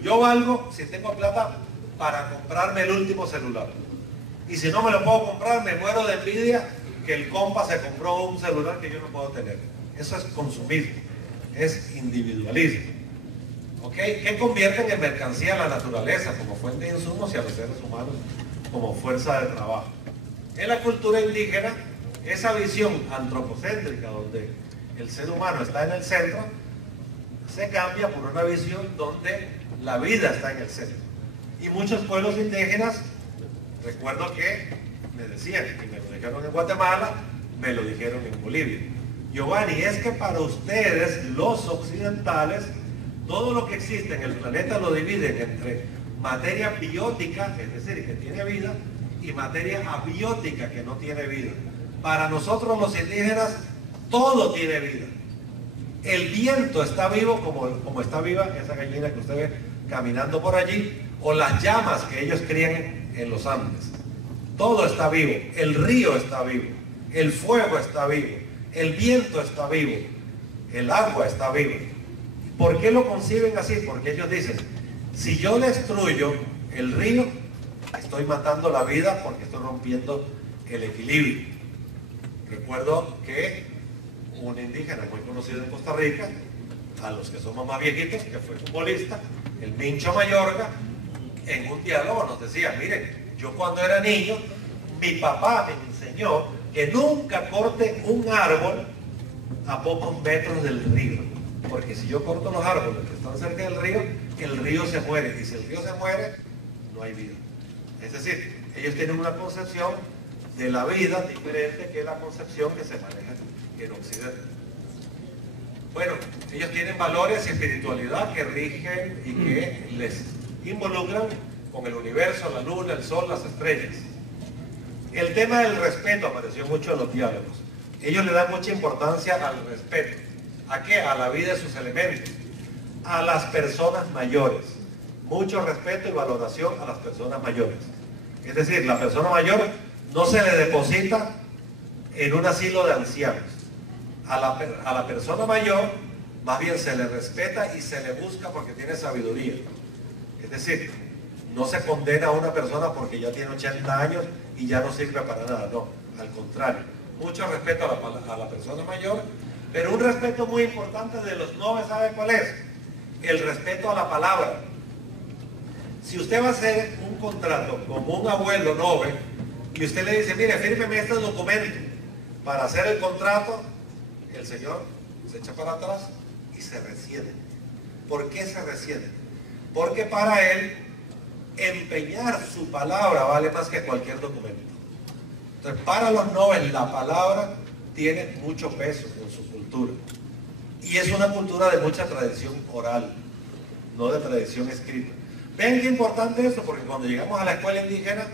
Yo valgo, si tengo plata, para comprarme el último celular. Y si no me lo puedo comprar, me muero de envidia que el compa se compró un celular que yo no puedo tener. Eso es consumismo, es individualismo. ¿Ok? Que convierten en mercancía a la naturaleza como fuente de insumos y a los seres humanos como fuerza de trabajo. En la cultura indígena, esa visión antropocéntrica donde el ser humano está en el centro, se cambia por una visión donde la vida está en el centro. Y muchos pueblos indígenas, recuerdo que me decían, y me lo dijeron en Guatemala, me lo dijeron en Bolivia, Giovanni, es que para ustedes, los occidentales, todo lo que existe en el planeta lo dividen entre materia biótica, es decir, que tiene vida, y materia abiótica, que no tiene vida. Para nosotros los indígenas, todo tiene vida. El viento está vivo como está viva esa gallina que usted ve caminando por allí, o las llamas que ellos crían en los Andes. Todo está vivo, el río está vivo, el fuego está vivo, el viento está vivo, el agua está viva. ¿Por qué lo conciben así? Porque ellos dicen, si yo destruyo el río, estoy matando la vida porque estoy rompiendo el equilibrio. Recuerdo que un indígena muy conocido en Costa Rica, a los que somos más viejitos, que fue futbolista, el Mincho Mayorga, en un diálogo nos decía, miren, yo cuando era niño, mi papá me enseñó que nunca corte un árbol a pocos metros del río, porque si yo corto los árboles que están cerca del río, el río se muere, y si el río se muere, no hay vida. Es decir, ellos tienen una concepción de la vida diferente que la concepción que se maneja en Occidente. Bueno, ellos tienen valores y espiritualidad que rigen y que les involucran con el universo, la luna, el sol, las estrellas. El tema del respeto apareció mucho en los diálogos. Ellos le dan mucha importancia al respeto. ¿A qué? A la vida de sus elementos. A las personas mayores. Mucho respeto y valoración a las personas mayores. Es decir, la persona mayor no se le deposita en un asilo de ancianos. A la persona mayor más bien se le respeta y se le busca porque tiene sabiduría. Es decir, no se condena a una persona porque ya tiene 80 años y ya no sirve para nada, no, al contrario. Mucho respeto a la persona mayor, pero un respeto muy importante de los noves, ¿sabe cuál es? El respeto a la palabra. Si usted va a hacer un contrato con un abuelo nove y usted le dice, mire, fírmeme este documento para hacer el contrato, el señor se echa para atrás y se resiente. ¿Por qué se resiente? Porque para él empeñar su palabra vale más que cualquier documento. Entonces, para los nobles la palabra tiene mucho peso en su cultura. Y es una cultura de mucha tradición oral, no de tradición escrita. Ven qué importante esto, porque cuando llegamos a la escuela indígena,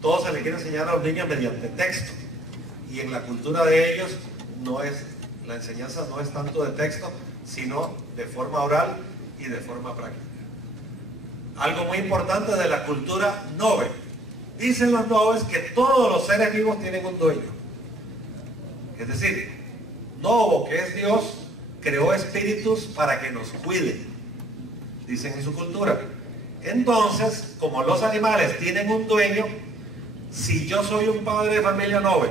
todo se le quiere enseñar a los niños mediante texto. Y en la cultura de ellos la enseñanza no es tanto de texto, sino de forma oral y de forma práctica. Algo muy importante de la cultura nove. Dicen los noves que todos los seres vivos tienen un dueño. Es decir, Novo, que es Dios, creó espíritus para que nos cuiden. Dicen en su cultura. Entonces, como los animales tienen un dueño, si yo soy un padre de familia nove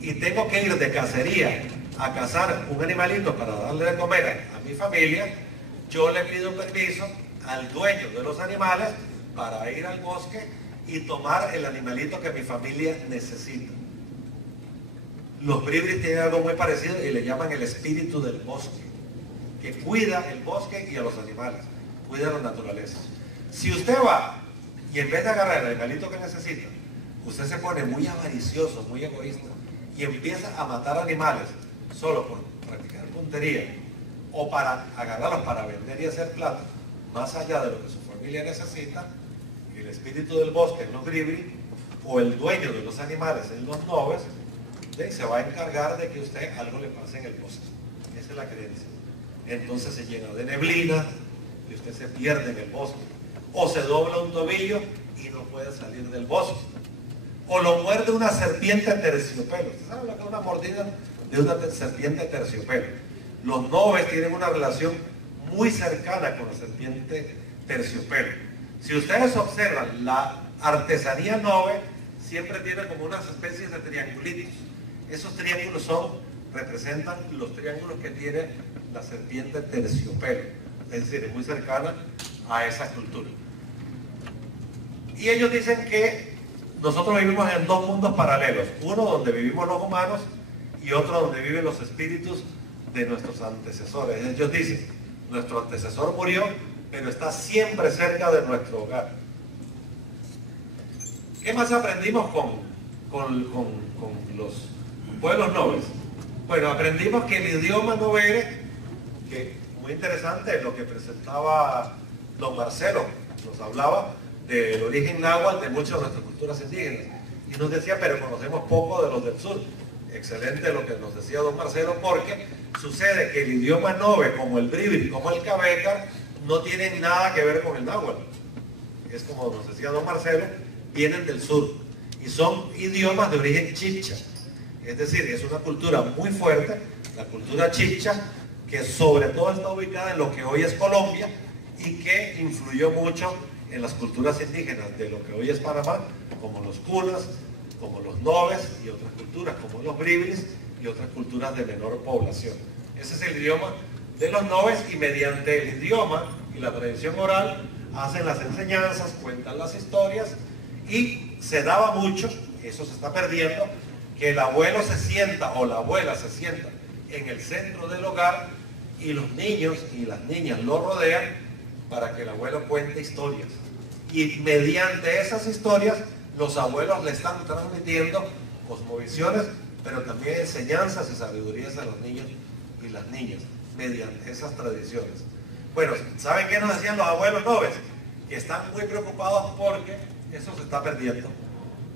y tengo que ir de cacería a cazar un animalito para darle de comer a mi familia, yo le pido permiso al dueño de los animales para ir al bosque y tomar el animalito que mi familia necesita. Los bribris tienen algo muy parecido y le llaman el espíritu del bosque, que cuida el bosque y a los animales, cuida a la naturaleza. Si usted va y en vez de agarrar el animalito que necesita, usted se pone muy avaricioso, muy egoísta y empieza a matar animales solo por practicar puntería o para agarrarlos para vender y hacer plata, más allá de lo que su familia necesita, el espíritu del bosque en los bribris o el dueño de los animales en los noves se va a encargar de que usted algo le pase en el bosque. Esa es la creencia. Entonces se llena de neblina y usted se pierde en el bosque, o se dobla un tobillo y no puede salir del bosque, o lo muerde una serpiente terciopelo. ¿Usted sabe lo que es una mordida de una serpiente terciopelo? Los noves tienen una relación muy cercana con la serpiente terciopelo. Si ustedes observan, la artesanía nove siempre tiene como unas especies de triangulitos. Esos triángulos representan los triángulos que tiene la serpiente terciopelo. Es decir, es muy cercana a esa cultura. Y ellos dicen que nosotros vivimos en dos mundos paralelos. Uno donde vivimos los humanos y otro donde viven los espíritus de nuestros antecesores. Ellos dicen, nuestro antecesor murió, pero está siempre cerca de nuestro hogar. ¿Qué más aprendimos con los pueblos nobles? Bueno, aprendimos que el idioma novere, que muy interesante lo que presentaba don Marcelo, nos hablaba del origen náhuatl de muchas de nuestras culturas indígenas. Y nos decía, pero conocemos poco de los del sur. Excelente lo que nos decía don Marcelo, porque Sucede que el idioma nove, como el bribri, como el cabeca, no tienen nada que ver con el náhuatl. Es como nos decía don Marcelo, vienen del sur y son idiomas de origen chibcha. Es decir, es una cultura muy fuerte, la cultura chibcha, que sobre todo está ubicada en lo que hoy es Colombia y que influyó mucho en las culturas indígenas de lo que hoy es Panamá, como los cunas, como los noves y otras culturas, como los bribris y otras culturas de menor población. Ese es el idioma de los noves y mediante el idioma y la tradición oral hacen las enseñanzas, cuentan las historias y se daba mucho, eso se está perdiendo, que el abuelo se sienta o la abuela se sienta en el centro del hogar y los niños y las niñas lo rodean para que el abuelo cuente historias. Y mediante esas historias los abuelos le están transmitiendo cosmovisiones, pero también enseñanzas y sabidurías a los niños y las niñas mediante esas tradiciones. Bueno, ¿saben qué nos decían los abuelos noves? Que están muy preocupados porque eso se está perdiendo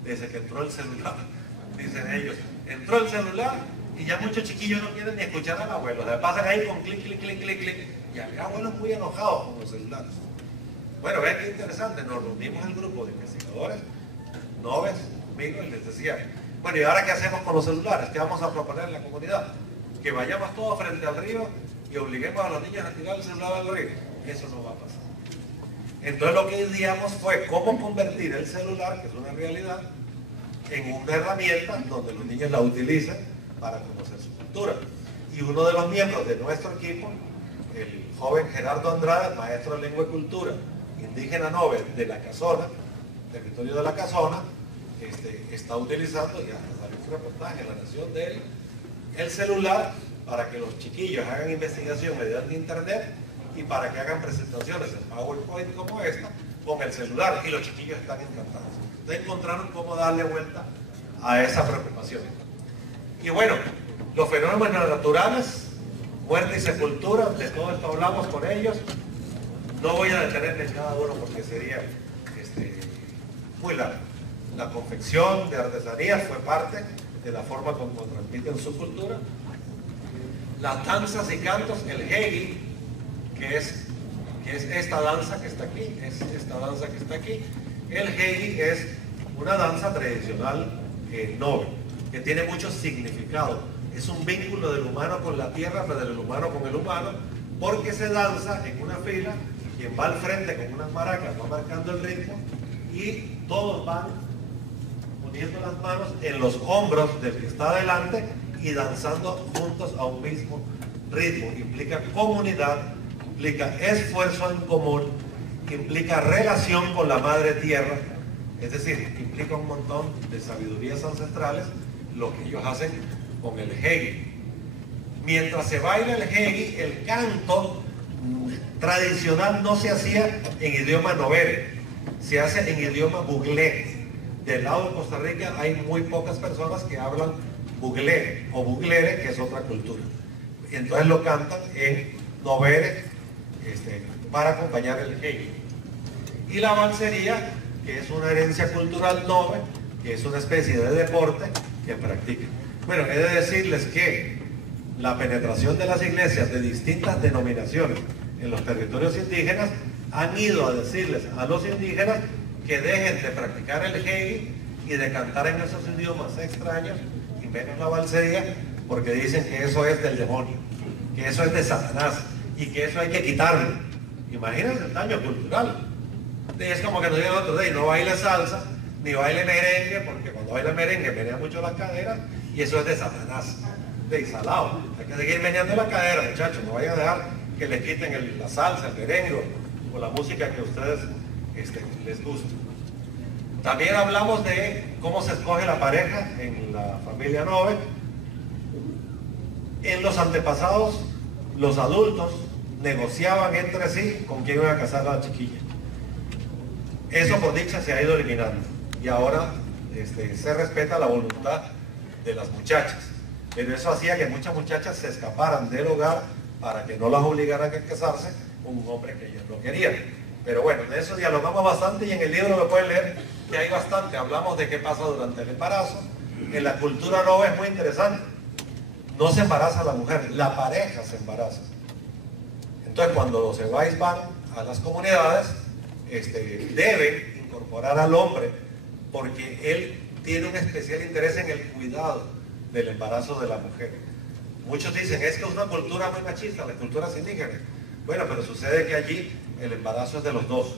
desde que entró el celular. Dicen ellos, entró el celular y ya muchos chiquillos no quieren ni escuchar al abuelo. Se pasan ahí con clic, clic, clic, clic, clic. Y había abuelos muy enojados con los celulares. Bueno, vean qué interesante, nos reunimos el grupo de investigadores, noves, amigos, y les decía, bueno, ¿y ahora qué hacemos con los celulares? ¿Qué vamos a proponer en la comunidad? Que vayamos todos frente al río y obliguemos a los niños a tirar el celular al río. Eso no va a pasar. Entonces lo que decíamos fue cómo convertir el celular, que es una realidad, en una herramienta donde los niños la utilicen para conocer su cultura. Y uno de los miembros de nuestro equipo, el joven Gerardo Andrade, maestro de lengua y cultura, indígena nove de La Casona, territorio de La Casona, está utilizando, ya salió un reportaje en La Nación de él, el celular para que los chiquillos hagan investigación mediante internet y para que hagan presentaciones en PowerPoint como esta con el celular, y los chiquillos están encantados. Entonces encontraron cómo darle vuelta a esa preocupación. Y bueno, los fenómenos naturales, muerte y sepultura, de todo esto hablamos con ellos. No voy a detenerme en cada uno porque sería muy largo. La confección de artesanías fue parte de la forma como transmiten su cultura. Las danzas y cantos, el hegi, que es esta danza que está aquí, el hegi es una danza tradicional nove, que tiene mucho significado. Es un vínculo del humano con la tierra, pero del humano con el humano, porque se danza en una fila, quien va al frente con unas maracas va marcando el ritmo y todos van poniendo las manos en los hombros del que está adelante y danzando juntos a un mismo ritmo. Implica comunidad, implica esfuerzo en común, implica relación con la madre tierra, es decir, implica un montón de sabidurías ancestrales, lo que ellos hacen con el hegi. Mientras se baila el hegi, el canto tradicional no se hacía en idioma novere, se hace en idioma buglé. Del lado de Costa Rica hay muy pocas personas que hablan buglé o buglere, que es otra cultura. Entonces lo cantan en novere para acompañar el hegi. Y la valsería, que es una herencia cultural nove, que es una especie de deporte que practican. Bueno, he de decirles que la penetración de las iglesias de distintas denominaciones en los territorios indígenas han ido a decirles a los indígenas que dejen de practicar el hegi y de cantar en esos idiomas extraños, y menos la valsería, porque dicen que eso es del demonio, que eso es de Satanás, y que eso hay que quitarlo. Imagínense el daño cultural. Es como que nos digan otro día, no baile salsa, ni baile merengue, porque cuando baila merengue menea mucho las caderas, y eso es de Satanás, de salado. Hay que seguir meneando la cadera, muchachos, no vayan a dejar que le quiten la salsa, el merengue, o la música que a ustedes les gusta. También hablamos de cómo se escoge la pareja en la familia nove. En los antepasados, los adultos negociaban entre sí con quién iban a casar a la chiquilla. Eso por dicha se ha ido eliminando y ahora se respeta la voluntad de las muchachas, pero eso hacía que muchas muchachas se escaparan del hogar para que no las obligaran a casarse con un hombre que ellos no querían. Pero bueno, de eso dialogamos bastante y en el libro lo pueden leer, que hay bastante. Hablamos de qué pasa durante el embarazo. En la cultura nove es muy interesante. no se embaraza la mujer, la pareja se embaraza. Entonces cuando los EBAIS van a las comunidades, deben incorporar al hombre porque él tiene un especial interés en el cuidado del embarazo de la mujer. Muchos dicen, es que es una cultura muy machista, las culturas indígenas. Bueno, pero sucede que allí el embarazo es de los dos.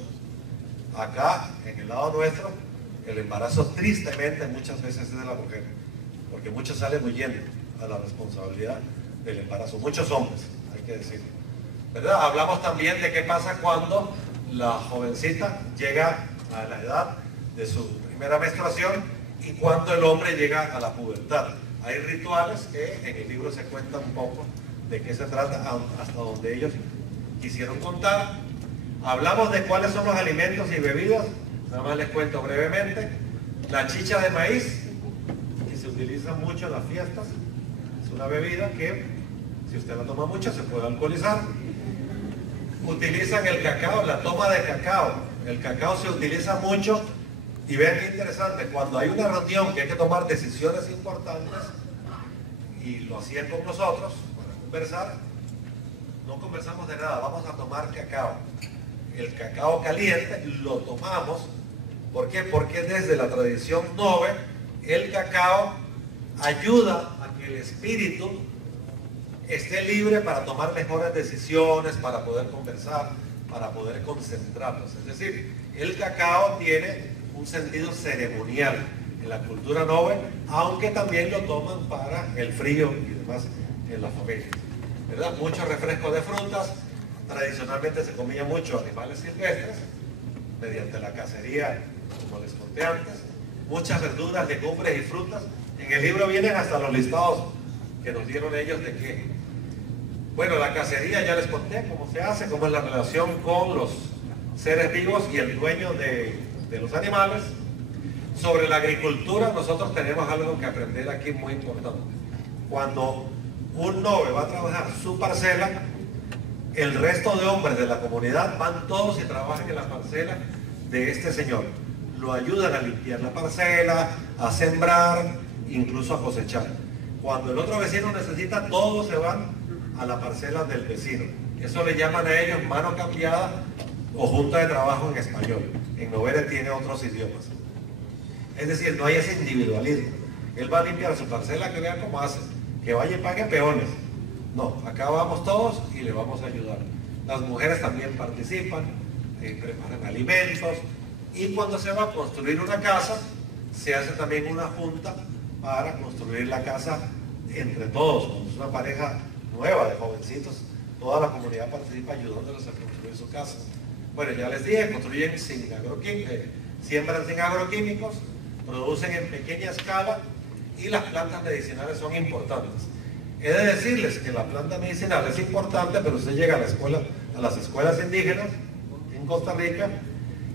Acá, en el lado nuestro, el embarazo tristemente muchas veces es de la mujer, porque muchos salen huyendo a la responsabilidad del embarazo, muchos hombres, hay que decirlo, ¿verdad? Hablamos también de qué pasa cuando la jovencita llega a la edad de su primera menstruación y cuando el hombre llega a la pubertad. Hay rituales que en el libro se cuenta un poco de qué se trata hasta donde ellos quisieron contar. Hablamos de cuáles son los alimentos y bebidas, nada más les cuento brevemente. La chicha de maíz, que se utiliza mucho en las fiestas, es una bebida que si usted la toma mucho se puede alcoholizar. Utilizan el cacao, la toma de cacao. El cacao se utiliza mucho y vean qué interesante, cuando hay una reunión que hay que tomar decisiones importantes y lo hacían con nosotros para conversar, no conversamos de nada, vamos a tomar cacao. El cacao caliente lo tomamos, ¿por qué? Porque desde la tradición Nove el cacao ayuda a que el espíritu esté libre para tomar mejores decisiones, para poder conversar, para poder concentrarnos. Es decir, el cacao tiene un sentido ceremonial en la cultura Nove, aunque también lo toman para el frío y demás en la familia, ¿verdad? Muchos refrescos de frutas, tradicionalmente se comía mucho animales silvestres, mediante la cacería, como les conté antes, muchas verduras, legumbres y frutas. En el libro vienen hasta los listados que nos dieron ellos de qué. Bueno, la cacería ya les conté cómo se hace, cómo es la relación con los seres vivos y el dueño de los animales. Sobre la agricultura nosotros tenemos algo que aprender aquí muy importante. Cuando un Nove va a trabajar su parcela, el resto de hombres de la comunidad van todos y trabajan en la parcela de este señor. Lo ayudan a limpiar la parcela, a sembrar, incluso a cosechar. Cuando el otro vecino necesita, todos se van a la parcela del vecino. Eso le llaman a ellos mano cambiada o junta de trabajo en español. En Novere tiene otros idiomas. Es decir, no hay ese individualismo. Él va a limpiar su parcela, que vean cómo hace, que vaya y pague peones. No, acá vamos todos y le vamos a ayudar. Las mujeres también participan, preparan alimentos, y cuando se va a construir una casa, se hace también una junta para construir la casa entre todos. Cuando es una pareja nueva de jovencitos, toda la comunidad participa ayudándolos a construir su casa. Bueno, ya les dije, construyen sin agroquímicos, siembran sin agroquímicos, producen en pequeña escala y las plantas medicinales son importantes. He de decirles que la planta medicinal es importante, pero usted llega a las escuelas indígenas en Costa Rica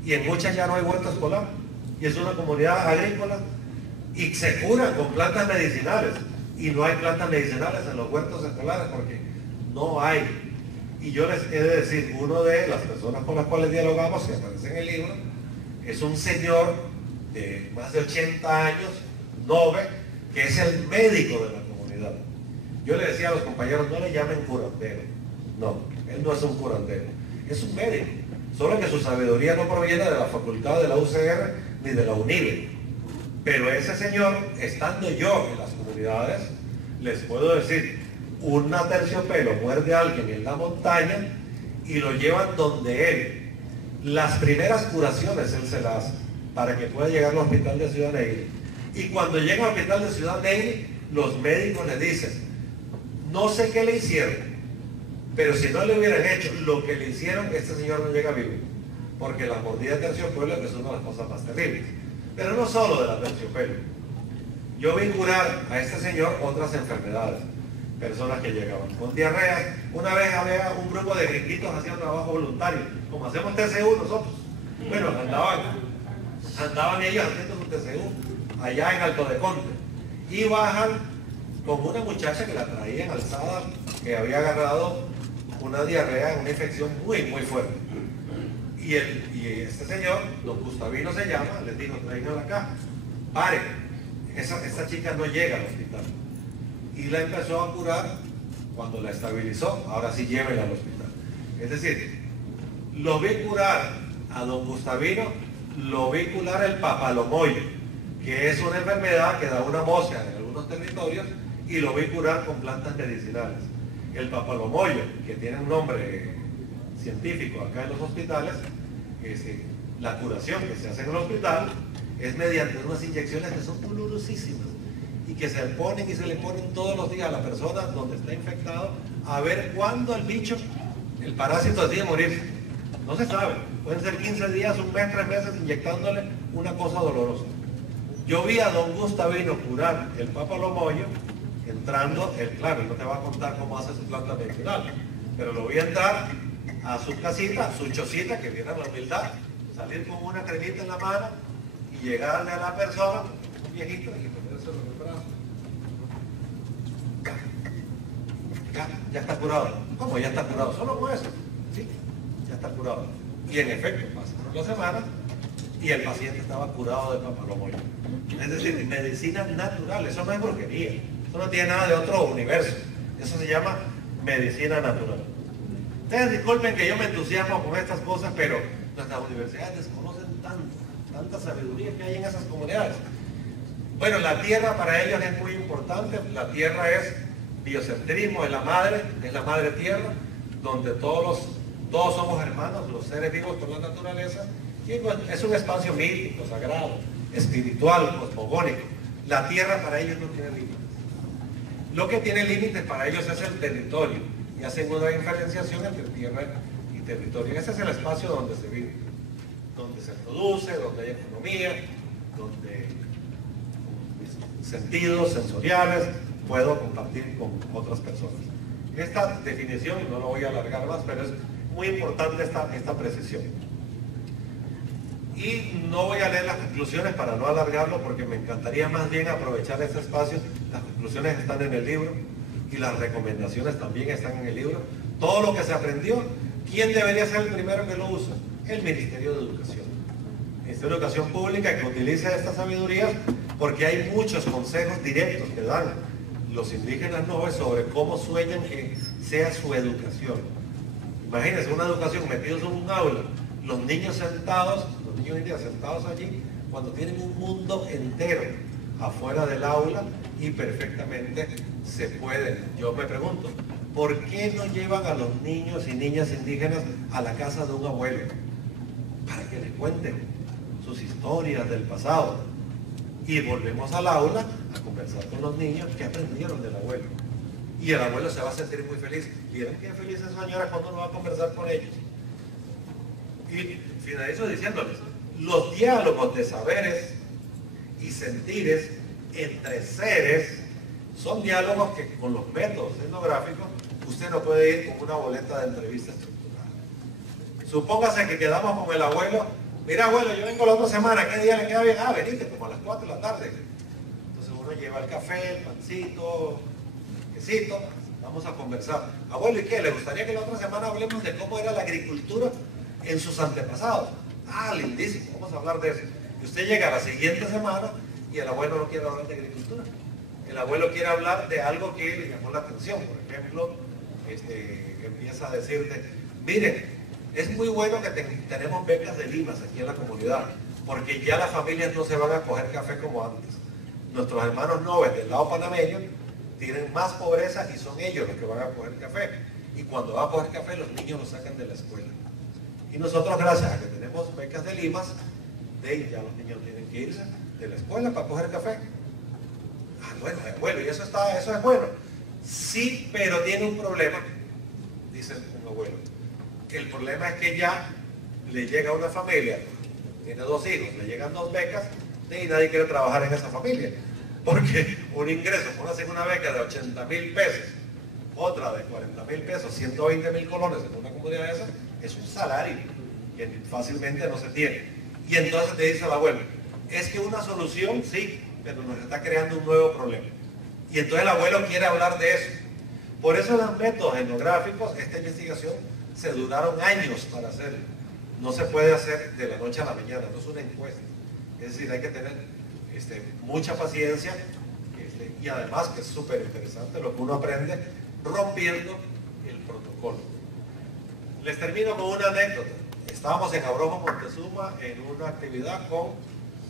y en muchas ya no hay huerta escolar y es una comunidad agrícola y se curan con plantas medicinales y no hay plantas medicinales en los huertos escolares porque no hay. Y yo les he de decir, uno de las personas con las cuales dialogamos, que aparece en el libro, es un señor de más de 80 años, Nove, que es el médico de la comunidad. Yo le decía a los compañeros, no le llamen curandero. No, él no es un curandero, es un médico. Solo que su sabiduría no proviene de la facultad de la UCR ni de la UNIBE. Pero ese señor, estando yo en las comunidades, les puedo decir, una terciopelo muerde a alguien en la montaña y lo llevan donde él. Las primeras curaciones él se las hace para que pueda llegar al hospital de Ciudad Neyli. Y cuando llega al hospital de Ciudad Neyli, los médicos le dicen, no sé qué le hicieron, pero si no le hubieran hecho lo que le hicieron, este señor no llega vivo. Porque la mordida de terciopelo es una de las cosas más terribles. Pero no solo de la terciopelo. Yo vi curar a este señor otras enfermedades. Personas que llegaban con diarrea. Una vez había un grupo de gringuitos haciendo trabajo voluntario, como hacemos TCU nosotros. Bueno, andaban ellos haciendo su TCU allá en Alto de Conte. Y bajan con una muchacha que la traían alzada, que había agarrado una diarrea, una infección muy, muy fuerte. Y este señor, don Gustavino se llama, les dijo, tráiganla acá, paren, esta chica no llega al hospital. y la empezó a curar. Cuando la estabilizó, ahora sí llévela al hospital. Es decir, lo vi curar a don Gustavino, lo vi curar el papalomoyo, que es una enfermedad que da una mosca en algunos territorios, y lo vi curar con plantas medicinales. El papalomoyo, que tiene un nombre científico acá en los hospitales, la curación que se hace en el hospital es mediante unas inyecciones que son dolorosísimas y que se ponen y se le ponen todos los días a la persona donde está infectado, a ver cuándo el bicho, el parásito decide morirse. No se sabe, pueden ser 15 días, un mes, 3 meses inyectándole una cosa dolorosa. Yo vi a don Gustavino curar el papalomoyo entrando, claro, no te va a contar cómo hace su planta medicinal, pero lo vi entrar a su casita, su chocita, que viene la humildad, salir con una cremita en la mano y llegarle a la persona, un viejito, y ponérselo en el brazo. Ya está curado. ¿Cómo ya está curado? Solo con eso. Sí, ya está curado. Y en efecto, pasaron las semanas y el paciente estaba curado de papalomoyo. Es decir, medicina natural, eso no es brujería, eso no tiene nada de otro universo. Eso se llama medicina natural. Ustedes disculpen que yo me entusiasmo con estas cosas, pero nuestras universidades desconocen tanta sabiduría que hay en esas comunidades. Bueno, la tierra para ellos es muy importante. La tierra es biocentrismo, es la madre tierra, donde todos somos hermanos, los seres vivos por la naturaleza, y bueno, es un espacio mítico, sagrado, espiritual, cosmogónico. La tierra para ellos no tiene límites. Lo que tiene límites para ellos es el territorio, y hacen una diferenciación entre tierra y territorio. Ese es el espacio donde se vive, donde se produce, donde hay economía, donde mis sentidos sensoriales puedo compartir con otras personas. Esta definición, no lo voy a alargar más, pero es muy importante esta precisión. Y no voy a leer las conclusiones para no alargarlo, porque me encantaría más bien aprovechar este espacio. Las conclusiones están en el libro y las recomendaciones también están en el libro. Todo lo que se aprendió, ¿quién debería ser el primero que lo usa? El Ministerio de Educación. El Ministerio de Educación Pública, que utiliza estas sabidurías, porque hay muchos consejos directos que dan los indígenas noves sobre cómo sueñan que sea su educación. Imagínense una educación metidos en un aula, los niños sentados, los niños indígenas sentados allí, cuando tienen un mundo entero afuera del aula y perfectamente se puede. Yo me pregunto, ¿por qué no llevan a los niños y niñas indígenas a la casa de un abuelo? Para que les cuenten sus historias del pasado. Y volvemos al aula a conversar con los niños que aprendieron del abuelo. Y el abuelo se va a sentir muy feliz. ¿Vieron qué feliz es señora cuando uno va a conversar con ellos? Y finalizo diciéndoles, los diálogos de saberes y sentires entre seres son diálogos que con los métodos etnográficos usted no puede ir con una boleta de entrevista estructurada. Supóngase que quedamos con el abuelo. Mira, abuelo, yo vengo la otra semana, ¿qué día le queda bien? Ah, venite, como a las 4 de la tarde. Entonces uno lleva el café, el pancito, el quesito, vamos a conversar. Abuelo, ¿y qué? ¿Le gustaría que la otra semana hablemos de cómo era la agricultura en sus antepasados? Ah, lindísimo, vamos a hablar de eso. Y usted llega la siguiente semana y el abuelo no quiere hablar de agricultura. El abuelo quiere hablar de algo que le llamó la atención. Por ejemplo, empieza a decirte, miren, es muy bueno que tenemos becas de limas aquí en la comunidad, porque ya las familias no se van a coger café como antes. Nuestros hermanos noves del lado panameño tienen más pobreza y son ellos los que van a coger café. Y cuando van a coger café, los niños los sacan de la escuela. Y nosotros, gracias a que tenemos becas de limas, ya los niños tienen que irse de la escuela para coger café. Ah, bueno, y eso es bueno. Sí, pero tiene un problema, dice un abuelo. El problema es que ya le llega a una familia, tiene 2 hijos, le llegan 2 becas y nadie quiere trabajar en esa familia. Porque un ingreso, por hacer una beca de 80,000 pesos, otra de 40,000 pesos, 120,000 colones en una comunidad de esas, es un salario que fácilmente no se tiene. Y entonces te dice el abuelo, es que una solución, sí, pero nos está creando un nuevo problema. Y entonces el abuelo quiere hablar de eso. Por eso los métodos etnográficos, esta investigación, se duraron años para hacerlo. No se puede hacer de la noche a la mañana, no es una encuesta. Es decir, hay que tener mucha paciencia y además que es súper interesante lo que uno aprende rompiendo el protocolo. Les termino con una anécdota. Estábamos en Abrojo, Montezuma, en una actividad con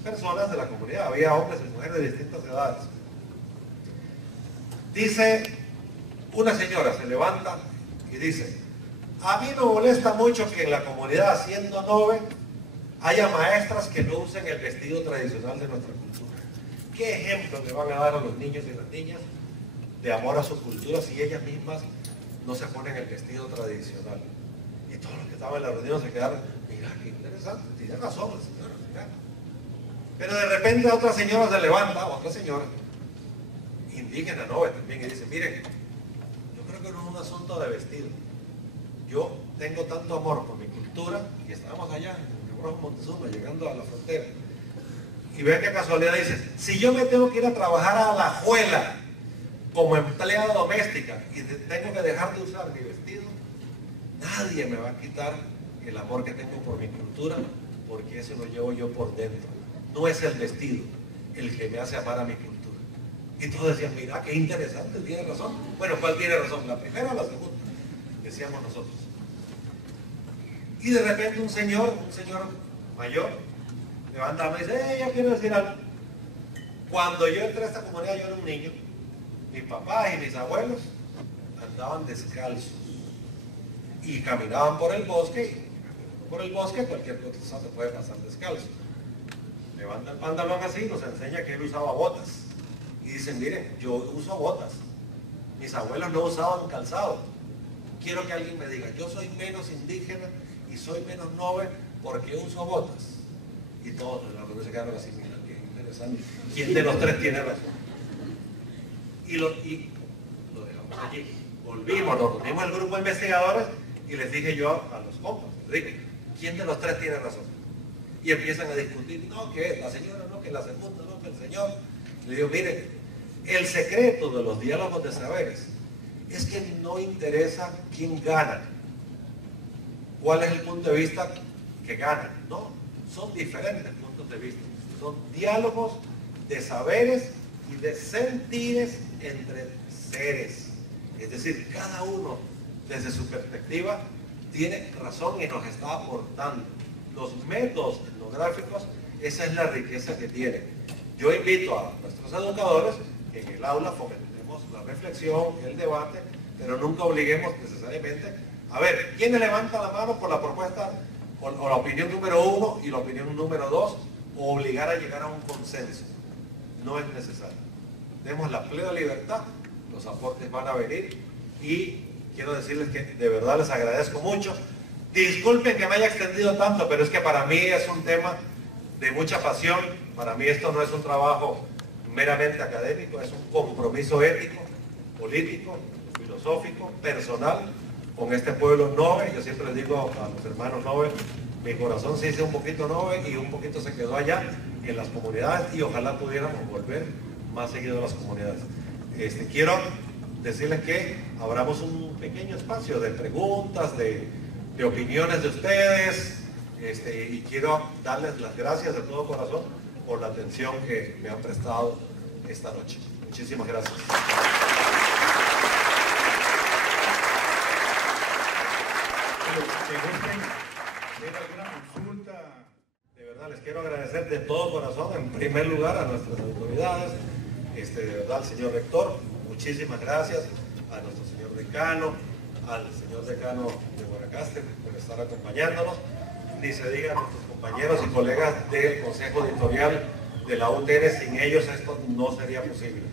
personas de la comunidad. Había hombres y mujeres de distintas edades. Dice una señora, se levanta y dice: a mí me molesta mucho que en la comunidad, siendo nove, haya maestras que no usen el vestido tradicional de nuestra cultura. ¿Qué ejemplo le van a dar a los niños y las niñas de amor a su cultura si ellas mismas no se ponen el vestido tradicional? Y todos los que estaban en la reunión se quedaron: mira, qué interesante, tiene razón la señora, mira. Pero de repente otra señora se levanta, otra señora, indígena, nove también, y dice: miren, yo creo que no es un asunto de vestido. Yo tengo tanto amor por mi cultura, y estábamos allá en Abrojo, Montezuma, llegando a la frontera. Y vean qué casualidad, dice: si yo me tengo que ir a trabajar a la Alajuela como empleada doméstica y tengo que dejar de usar mi vestido, nadie me va a quitar el amor que tengo por mi cultura, porque eso lo llevo yo por dentro. No es el vestido el que me hace amar a mi cultura. Y todos decían: mira, qué interesante, tiene razón. Bueno, ¿cuál tiene razón? ¿La primera o la segunda? Decíamos nosotros. Y de repente un señor mayor, levanta la mano y dice: yo quiero decir algo. Cuando yo entré a esta comunidad, yo era un niño. Mis papás y mis abuelos andaban descalzos y caminaban por el bosque. Y por el bosque cualquier cosa se puede pasar descalzo. Levanta el pantalón así, nos enseña que él usaba botas. Y dicen: miren, yo uso botas. Mis abuelos no usaban calzado. Quiero que alguien me diga: yo soy menos indígena y soy menos nove porque uso botas. Y todos en la reunión se quedaron así: mira, qué interesante. ¿Quién de los tres tiene razón? Y lo dejamos allí. Volvimos, nos reunimos el grupo de investigadores y les dije yo a los compas: les dije, ¿quién de los tres tiene razón? Y empiezan a discutir: no, que la señora, no, que la segunda, no, que el señor. Le digo: miren, el secreto de los diálogos de saberes es que no interesa quién gana, cuál es el punto de vista que gana. No, son diferentes puntos de vista. Son diálogos de saberes y de sentires entre seres. Es decir, cada uno desde su perspectiva tiene razón y nos está aportando. Los métodos etnográficos, esa es la riqueza que tienen. Yo invito a nuestros educadores que en el aula fomentemos la reflexión, el debate, pero nunca obliguemos necesariamente a ver quién levanta la mano por la propuesta o la opinión número 1 y la opinión número 2, o obligar a llegar a un consenso. No es necesario. Demos la plena libertad, los aportes van a venir, y quiero decirles que de verdad les agradezco mucho. Disculpen que me haya extendido tanto, pero es que para mí es un tema de mucha pasión. Para mí esto no es un trabajo meramente académico, es un compromiso ético, político, filosófico, personal con este pueblo nove. Yo siempre les digo a los hermanos nove: mi corazón se hizo un poquito nove y un poquito se quedó allá en las comunidades, y ojalá pudiéramos volver más seguido a las comunidades. Quiero decirles que abramos un pequeño espacio de preguntas, de opiniones de ustedes, y quiero darles las gracias de todo corazón por la atención que me han prestado esta noche. Muchísimas gracias. ¿Tienen alguna consulta? De verdad les quiero agradecer de todo corazón, en primer lugar, a nuestras autoridades, de verdad al señor rector, muchísimas gracias, a nuestro señor decano, al señor decano de Guanacaste por estar acompañándonos, ni se diga a nuestros compañeros y colegas del Consejo Editorial de la UTN. Sin ellos esto no sería posible.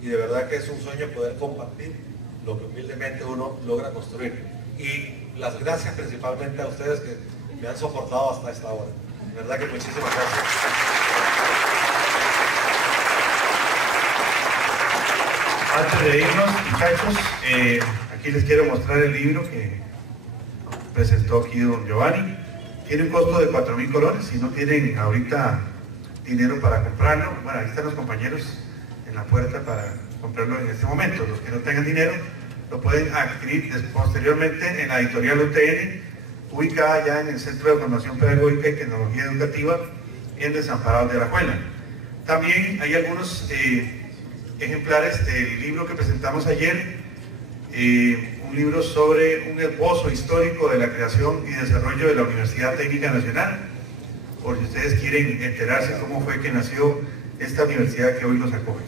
Y de verdad que es un sueño poder compartir lo que humildemente uno logra construir. Y las gracias principalmente a ustedes que me han soportado hasta esta hora. De verdad que muchísimas gracias. Antes de irnos, muchachos, aquí les quiero mostrar el libro que presentó aquí don Giovanni. Tiene un costo de 4.000 colones. Si no tienen ahorita dinero para comprarlo, bueno, ahí están los compañeros en la puerta para comprarlo en este momento. Los que no tengan dinero lo pueden adquirir posteriormente en la editorial UTN, ubicada ya en el Centro de Formación Pedagógica y Tecnología Educativa en Desamparados de Alajuela. También hay algunos ejemplares del libro que presentamos ayer, un libro sobre un esbozo histórico de la creación y desarrollo de la Universidad Técnica Nacional, por si ustedes quieren enterarse cómo fue que nació esta universidad que hoy los acoge.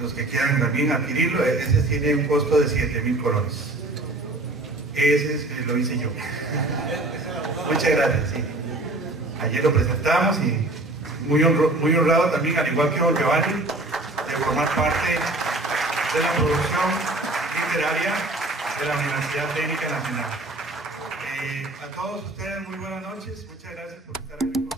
Los que quieran también adquirirlo, ese tiene un costo de 7.000 colones. Ese lo hice yo. Muchas gracias. Sí. Ayer lo presentamos y muy honrado también, al igual que don Giovanni, de formar parte de la producción literaria de la Universidad Técnica Nacional. A todos ustedes muy buenas noches, muchas gracias por estar aquí.